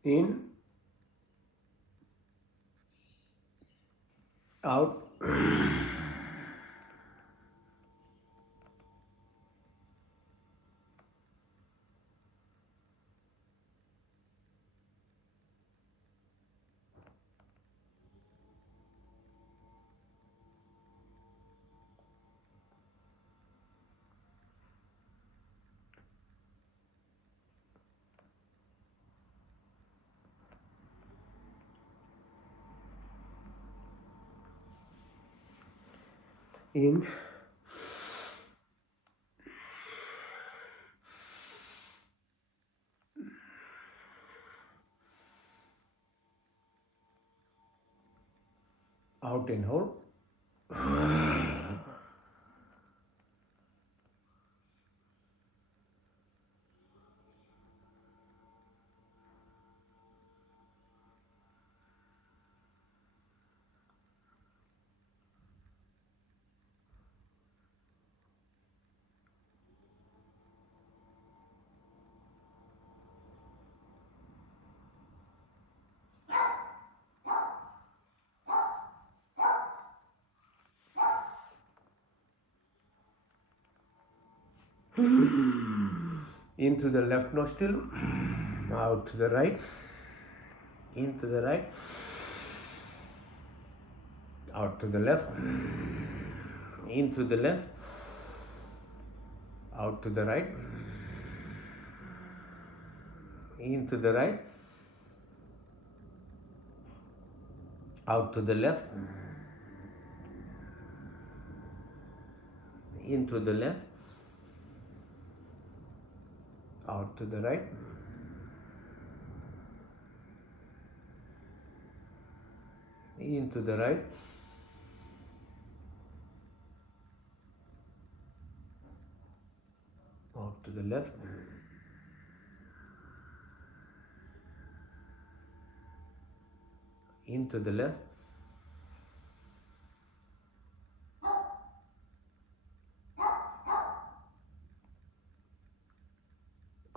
In, out. In, out and hold. Into the left nostril, out to the right, into the right, out to the left, into the left, out to the right, into the right, out to the left, into the left, out to the right, into the right, out to the left, into the left,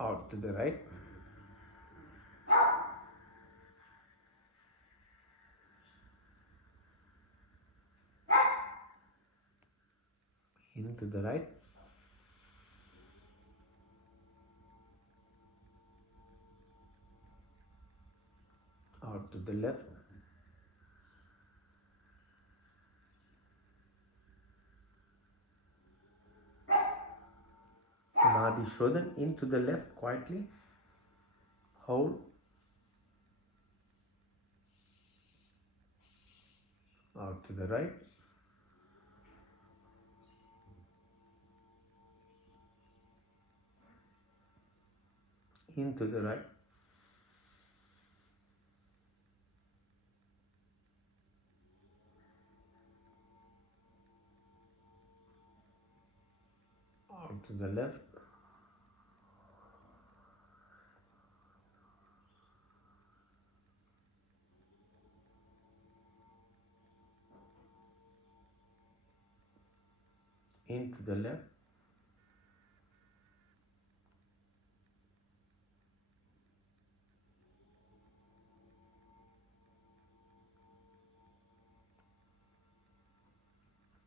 out to the right, into the right, out to the left, Nadi Shodhan, into the left quietly, Hold. Out to the right. Into the right. Out to the left. Into the left.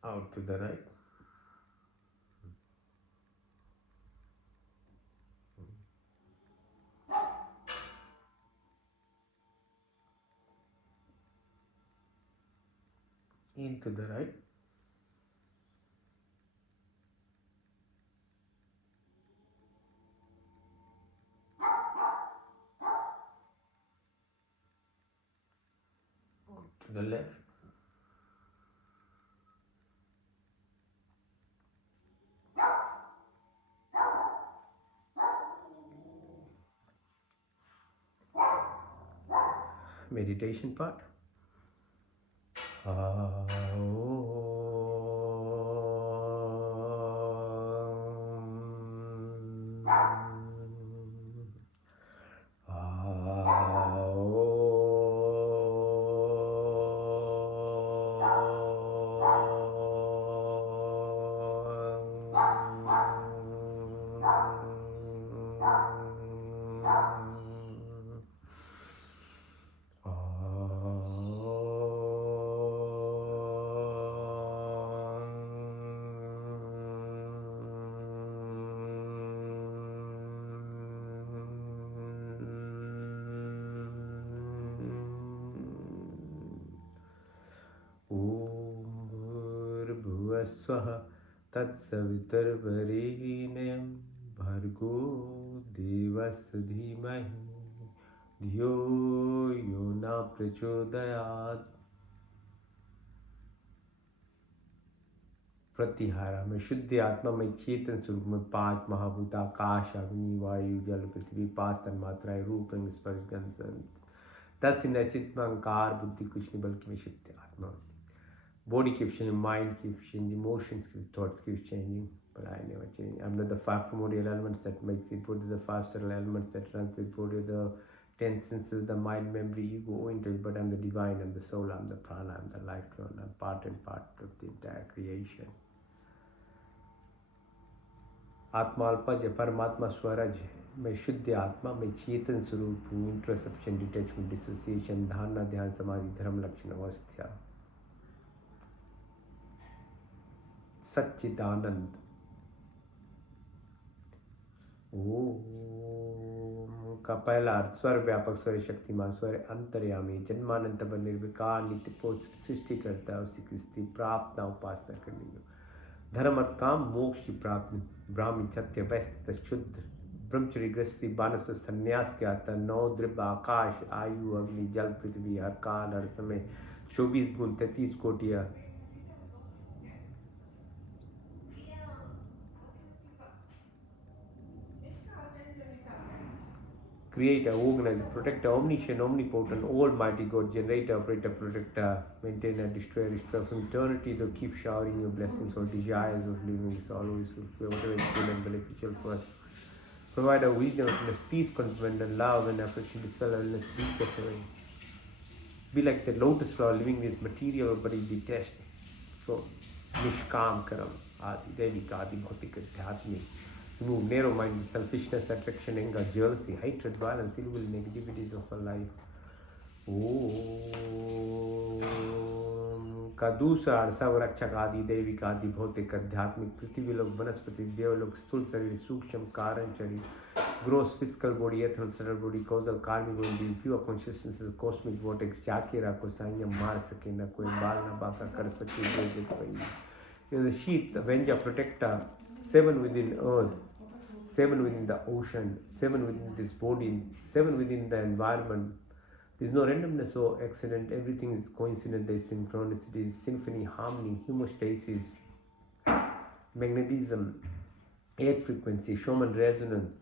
Out to the right. Into the right. Out to the left. Meditation part. स्वः तत्सवितुर्वरेण्यं भर्गो देवस्य धीमहि धियो यो न प्रचोदयात्। प्रतिहारा में शुद्ध आत्मा में चेतन स्वरूप में पांच महाभूत आकाश अग्नि वायु जल पृथ्वी पांच तन्मात्राएं रूप रंग स्पर्श गंध दस नचित अहंकार बुद्धि कुछ नहीं बल्कि मैं शुद्ध आत्मा। Body keeps changing, mind keeps changing, emotions keep, thoughts keep changing, but I never change. I'm not the five primordial elements that makes the body, the five subtle elements that runs the body, the 10 senses, the mind, memory, ego, into it, but I'm the divine, I'm the soul, I'm the prana, I'm the life drawn, I'm part and part of the entire creation. आत्मा अल्पज है, परमात्मा स्वरज है। मैं शुद्ध आत्मा में चेतन स्वरूप हूँ। इंट्रोस्पेक्शन, डिटैचमेंट, डिसोसिएशन, धारणा, ध्यान, समाधि, धर्म, लक्षण, अवस्था, सच्चिदानंद। ओम का पहला अर्थ स्वर व्यापक, स्वर शक्तिमान, स्वर अंतर्यामी, जन्मानंत पर निर्विकार, नित्य पोष, सृष्टि करता है, उसी की स्थिति प्रार्थना उपासना करनी हो। धर्म अर्थ काम, मोक्ष की प्राप्ति, ब्राह्मी, सत्य, वैश्य, शुद्ध, ब्रह्मचर्य, गृहस्थी, वानप्रस्थ, संन्यास के आता, नौ द्रव्य, आकाश, आयु, अग्नि, जल, पृथ्वी, हर काल हर समय, 24 गुण, 33 कोटियां, creator, organizer, protector, omniscient, omnipotent, almighty God, generator, operator, protector, maintainer, destroyer, restorer from eternity, to keep showering your blessings or desires of living is always whatever is good and beneficial for us. Provide a wisdom, peace, contentment, and love and affection, dispel illness, peace, away. Be like the lotus flower, living this material body detached from Nishkam Karam, Adi, Devika, Adi, Bhautika, Dhyatmi. Remove narrow minded, selfishness, attraction, anger, jealousy, hatred, violence, evil, negativities of our life. ओम का दूसरा सब रक्षक आदि दैविक आदि भौतिक आध्यात्मिक पृथ्वी लोक वनस्पति देवलोक स्थूल शरीर सूक्ष्म कारण शरीर gross physical body ethereal subtle body causal karmic body pure consciousness cosmic vortex जाके रखो साइया मार सके न कोई बाल न बाका कर सके जो कोई शीत avenger protector 7 within earth 7 within the ocean, 7 within this body, 7 within the environment. There's no randomness or accident, everything is coincident, there's synchronicity, symphony, harmony, homeostasis, magnetism, 8 frequency, Schumann resonance.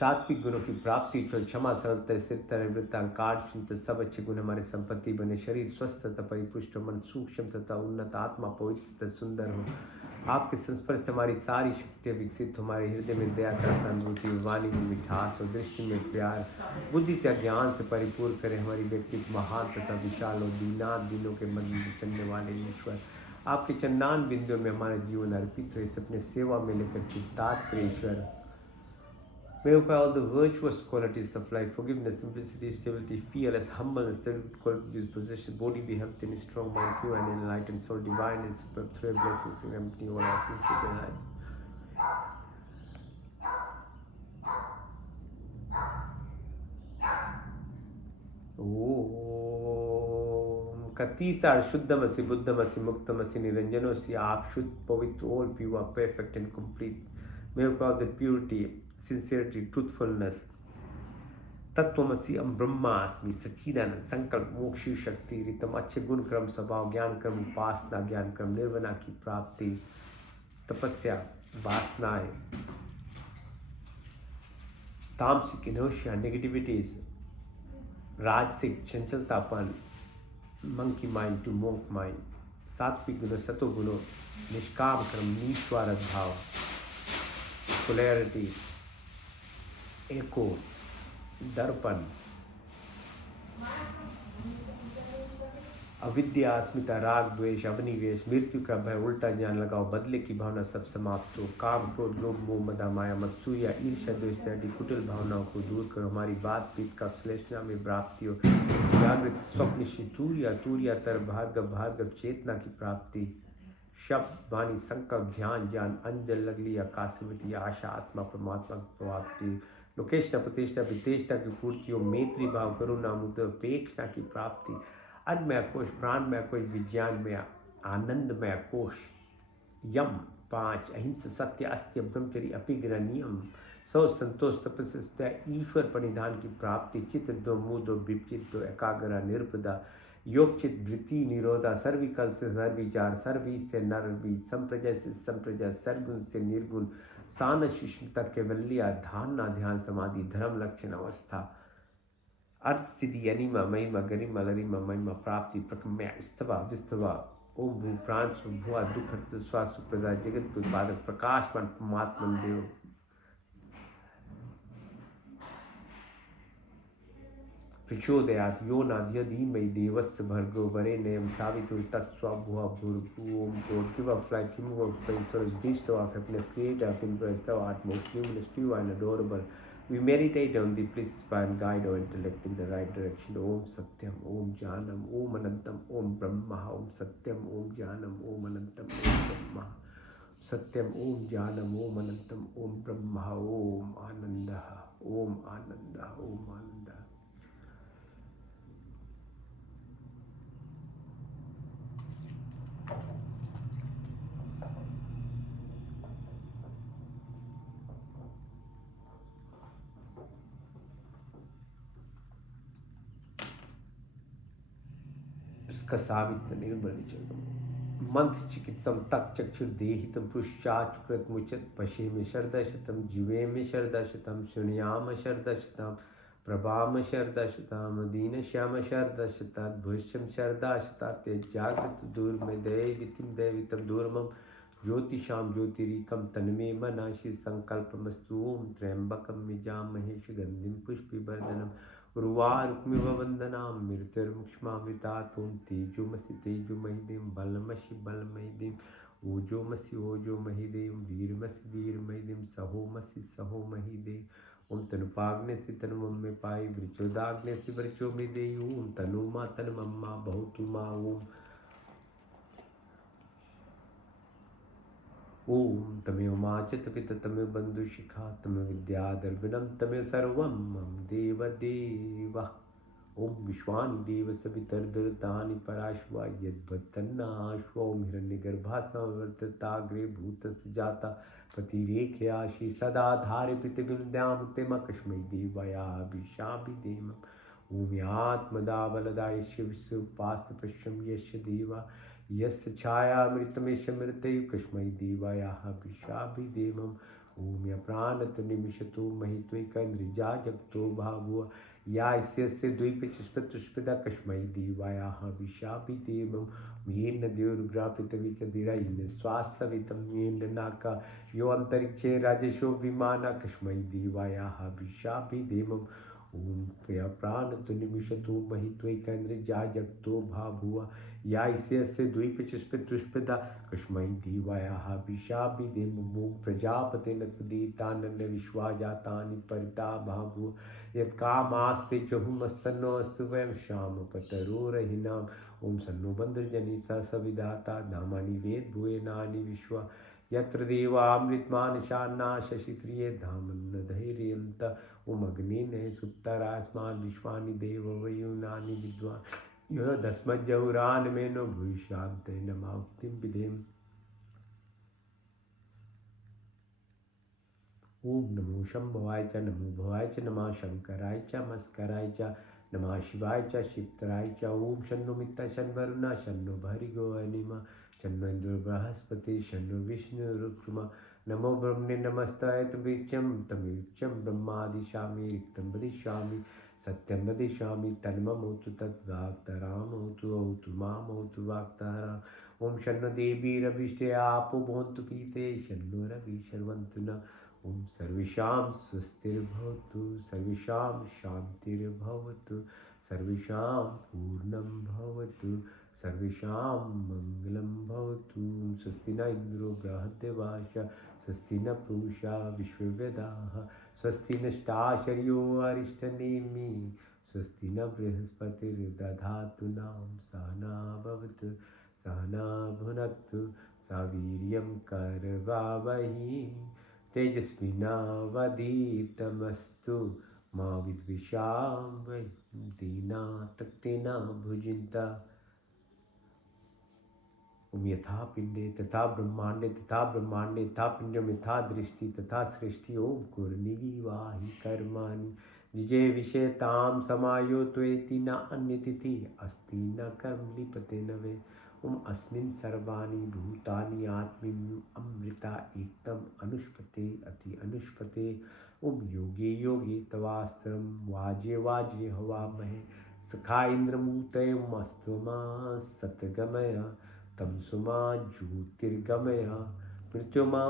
सात्विक गुणों की प्राप्ति, क्षमा, सरलता, स्थिरता, निवृत्ता, कार्य, सब अच्छे गुण हमारे संपत्ति बने, शरीर स्वस्थ तथा परिपुष्ट हो, मन सूक्ष्म तथा उन्नत, आत्मा पवित्र तथा सुंदर हो, आपके संस्पर्श से हमारी सारी शक्तियाँ विकसित हो, हमारे हृदय में दया का सहानुभूति, वाणी में मिठास और दृष्टि में प्यार, बुद्धि तथा ज्ञान से परिपूर्ण करें, हमारी व्यक्तित्व महान तथा विशाल हो, दीनात दिनों के मध्य में चलने वाले ईश्वर, आपके चंदान बिंदुओं में हमारा जीवन अर्पित हो, इस अपने सेवा में लेकर चित्तात्रेय ईश्वर। May you all the virtuous qualities of life, forgiveness, simplicity, stability, fearless, humbleness, the qualities possession, body be healthy and strong, mind pure and enlightened, soul divine and superb, through blessings and empty all our sins in life. ओम कतीसार शुद्धमसि बुद्धमसि मुक्तमसि निरंजनोसि, आप शुद्ध पवित्र all pure, perfect and complete. May you call the purity, sincerity, truthfulness. तत्वमसि अहम ब्रह्मास्मि, सच्चिदानंद, संकल्प, मोक्ष, शक्ति, रितम, अच्छे गुण क्रम, स्वभाव, ज्ञान क्रम, उपासना, ज्ञान क्रम, निर्वाणा की प्राप्ति, तपस्या, वासनाएं, तामसिक, इनर्शिया, नेगेटिविटीज, राजसिक, चंचलतापन, monkey mind to monk mind, sattvic गुणों, सतोगुणों, निष्काम कर्म, निस्वार्थ भाव, पोलैरिटी, एको, दर्पण, अविद्या, अस्मिता, राग, द्वेष, अवनिवेश, मृत्यु का भय, उल्टा ज्ञान लगाओ, बदले की भावना सब समाप्त हो, काम, क्रोध, लोभ, मोह, मद, माया, मत्सूया, ईर्ष्या, द्वेष, कुटिल भावनाओं को दूर करो, हमारी बात पीत का श्लेषणा में प्राप्ति हो, जागृत, स्वप्न, तूर्या, तूर्या तर, भार्गव, भार्गव, चेतना की प्राप्ति, शब्द, वाणी, संकल्प, ध्यान, ज्ञान, अंजल, लगली, आकाशवती, आशा, आत्मा, परमात्मा की प्राप्ति, लोकेशना, प्रतिष्ठा, वितेष्टा की पूर्ति हो, मैत्री भाव, करुणा, मुद्पेक्षणा की प्राप्ति, अन्नमय कोश, प्राणमय कोश, विज्ञानमय, आनंदमय कोश, यम 5, अहिंसा, सत्य, अस्त्य, ब्रह्मचर्य, अपिग्रह, नियम, सौ, संतोष, तपस्या, ईश्वर परिधान की प्राप्ति, चित्त दो, मुँह दो, विपचित दो, एकाग्र, निर्पदा, योगचित, वृत्ति, निरोधा, सर्विकल से सर्विचार, सर्वी से नरवी, संप्रजय से संप्रजय, सरगुण से निर्गुण, सान सुष्मिता, केवल्या, धारणा, ध्यान, समाधि, धर्म, लक्षण, अवस्था, अर्थ, सिद्धि, अनिमा, महिमा, गरिमा, लरिमा, महिमा, प्राप्ति, प्रकम्या, स्तवा, विस्तवा, ओम भू, प्राण, भुआ, दुख, श्वास, सुप्रदा, जगत के उत्पादक, प्रकाशमान, परमात्मा देव, प्रचोदयात् यो नाद्य धीमहि देवस्य भर्गो वरेण्यं सावित्री तत्स्वभुवा भूर्भुवः ओम God, give up life, remove our pain, sorrows, beast of happiness, creator of universe, thou art most luminous, pure and adorable. We meditate on thee, please inspire and guide our intellect in the right direction. Om Satyam, Om Jnanam, Om Anantam, Om Brahma, Om Satyam, Om Jnanam, Om Anantam, Om Brahma, Satyam, Om Jnanam, Om Anantam, Om Brahma, Om Ananda, Om Ananda, Om Ananda. उसका सावित्र निर्बल month चिकित्सम तक चक्षुर्देहितम पुष्चाचुकृत मुचत पशे में शरदशतम जीवे में शरदशतम शून्याम शरदशतम प्रभाम शरदशतम दीन श्याम शरदशता भुष्यम शरदाशता तेजागृत दूर में दैवितम दैवितम दूरमम ज्योतिषाम ज्योतिरीकम तन्मे मनाशि संकल्पमस्तु ओम त्र्यंबकम मिजामहे सुगंधिम पुष्पिवर्धनम उर्वारुक्मिव वंदनाम मृत्युर्मुक्ष्मामृतातुम तेजोमसि तेजोमहिदेव बलमसि बलमहिदेव ओजोमसि ओजोमहिदेव वीरमसि वीरमहिदेव सहोमसि सहोमहिदेव ओम तनुपाग्ने से तनुमम में पाई वृचोदाग्ने से वृचो में दे ओम तनुमा तनुमम्मा बहुतुमा ओम तमेव माचित पित तमेव बंधु शिखा तमेव विद्या दर्विनम तमेव सर्वम मम देव देवा ओम विश्वानि देव सवितर्दतानि पराश्वा यद्भतन्नाश्व ओम हिरण्यगर्भा संवर्तताग्रे भूतस्य जाता पतिरेखयाशि सदा धारे पृथिवीं देवया विशाभिदेम ओम यात्मदाबलदायस्य विश्वपास्तपश्यं यस्य देवा यस्य छायामृतमेष मृतयुकस्मै देवायाः विशाभिदेमम् ओम या प्राणत निमिषतो महित्वैकन्द्रिजा जगतो भावुआ या इस्य द्वैपचुष्पदा कस्मै देवायाः विशाभिदेमं येन देवरुग्रा पृथिवी च दिरैन श्वासवितं येन नाका यो अन्तरिक्षे राजसो विमाना कस्मै देवायाः विशाभिदेमम् ओम या प्राणतो निमिषतो महित्वैकन्द्रिजा जगतो भावुआ या इस्य द्वैपचुष्पदा कस्मै देवायाः विशाभिदेमं प्रजापते नत्वदीतानन्द विश्वाजातानि परिता भावु यत्कामास्ते चहुमस्तन्नो अस्तु वयं श्यामपतरोरहिनाम् ओम सन्नो बन्धुर्जनिता सविदाता धामानि वेदभुवनानि विश्वा यत्र देवामृतमानशान्ना शशित्रिये धामन्न धैर्यन्त ओम अग्निने सुप्तरास्मान् विश्वानि देववयुनानि विद्वान् यः दस्मज्जौरान्मेनो भूयिष्यान्ते नमाहुतिं विधेम। ओम नमो शंभवाय च नमो भवाय च नमः शंकराय च मस्कराय च नमः शिवाय च शिवतराय च ओम शन्नो मित्ता शन्वरुणा शन्नो भर्गो अनिमा शन्नो इंद्रो बृहस्पति शन्नो विष्णु रुक्मा नमो ब्रह्मणे नमस्ताय तमेक्षं ब्रह्मादिशामि रिक्तं वदिष्यामि सत्यं वदिष्यामि तन्ममोतु तद्वाक्तरामोतु औतु मामोतु वाक्ताराम ओम शन्नो देवी रविष्टे आपो भवन्तु पीते शन्नो रवि शर्वन्तु न ओम सर्वेषां स्वस्तिर्भवतु सर्वेषां शान्तिर्भवतु सर्वेषां पूर्णं भवतु सर्वेषां मङ्गलं भवतु स्वस्ति न इन्द्रो बृहद्देवाश स्वस्ति न पूषा विश्ववेदाः स्वस्ति नष्टाशर्यो अरिष्टनेमि स्वस्ति न बृहस्पतिर्दधातु नाम सहना भवतु सहना भुनक्तु सवीर्यं करवावहि तेजस्विनावधीतमस्तु मा विद्विषावहै दीनातक्तेन भुजिन्ता ओम यथा पिंडे तथा ब्रह्मांडे तथा पिंडम यथा दृष्टि तथा सृष्टि ओम कुर्निवाहि कर्माणि जिजे विषयताम समायो त्वेति न अन्यतिथि अस्ति न कर्म लिपते न वे ओम अस्मिन् सर्वाणि भूतानि आत्मनि अमृता एकदम अनुष्पते अति अनुष्पते ओम योगे योगे तवास्त्रम वाजे वाजे हवामहे सखा इंद्रमूतये मस्तमा सतगमय तमसुमा ज्योतिर्गमय मृत्युमा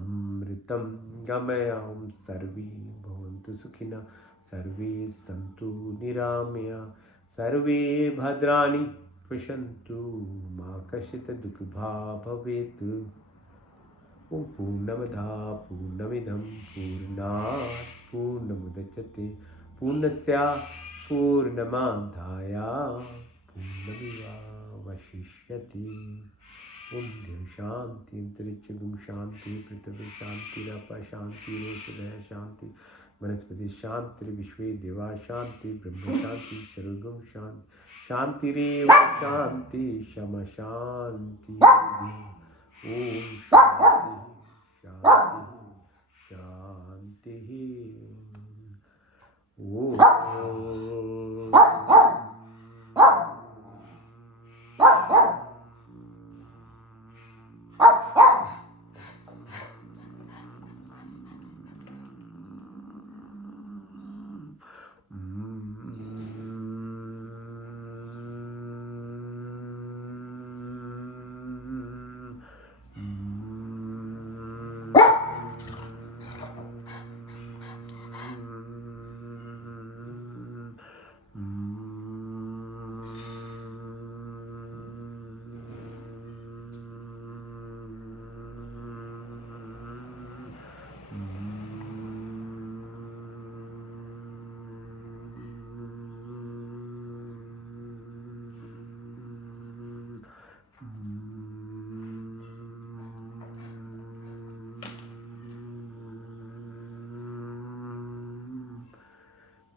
अमृतं गमय ओम सर्वे भवन्तु सुखिनः सर्वे सन्तु निरामया सर्वे भद्राणि पश्यन्तु मा कश्चित् दुःखभाग् भवेत् ओम पूर्णमदः पूर्णमिदं पूर्णात् पूर्णमुदच्यते पूर्णस्य पूर्णमादाय पूर्णमेवावशिष्यते ओम देव शांति अंतरिक्ष गुम शांति पृथ्वी शांतिरप शांतिरोषधय शांति वनस्पति शांति विश्व देवा शांति ब्रह्म शांति सर्वगुम शांति शांतिरेव शांति शम शांति ओम शांति शांति Shanti Om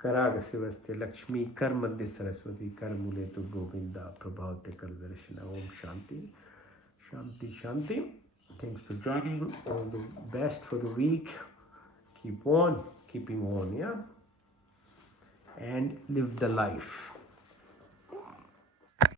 Karagasivaste Lakshmi Karmadhi Saraswati Karmule tu Govinda Prabhavate Kalvarashana. Om Shanti. Shanti Shanti. Thanks for joining. All the best for the week. Keep on keeping on, yeah? And live the life.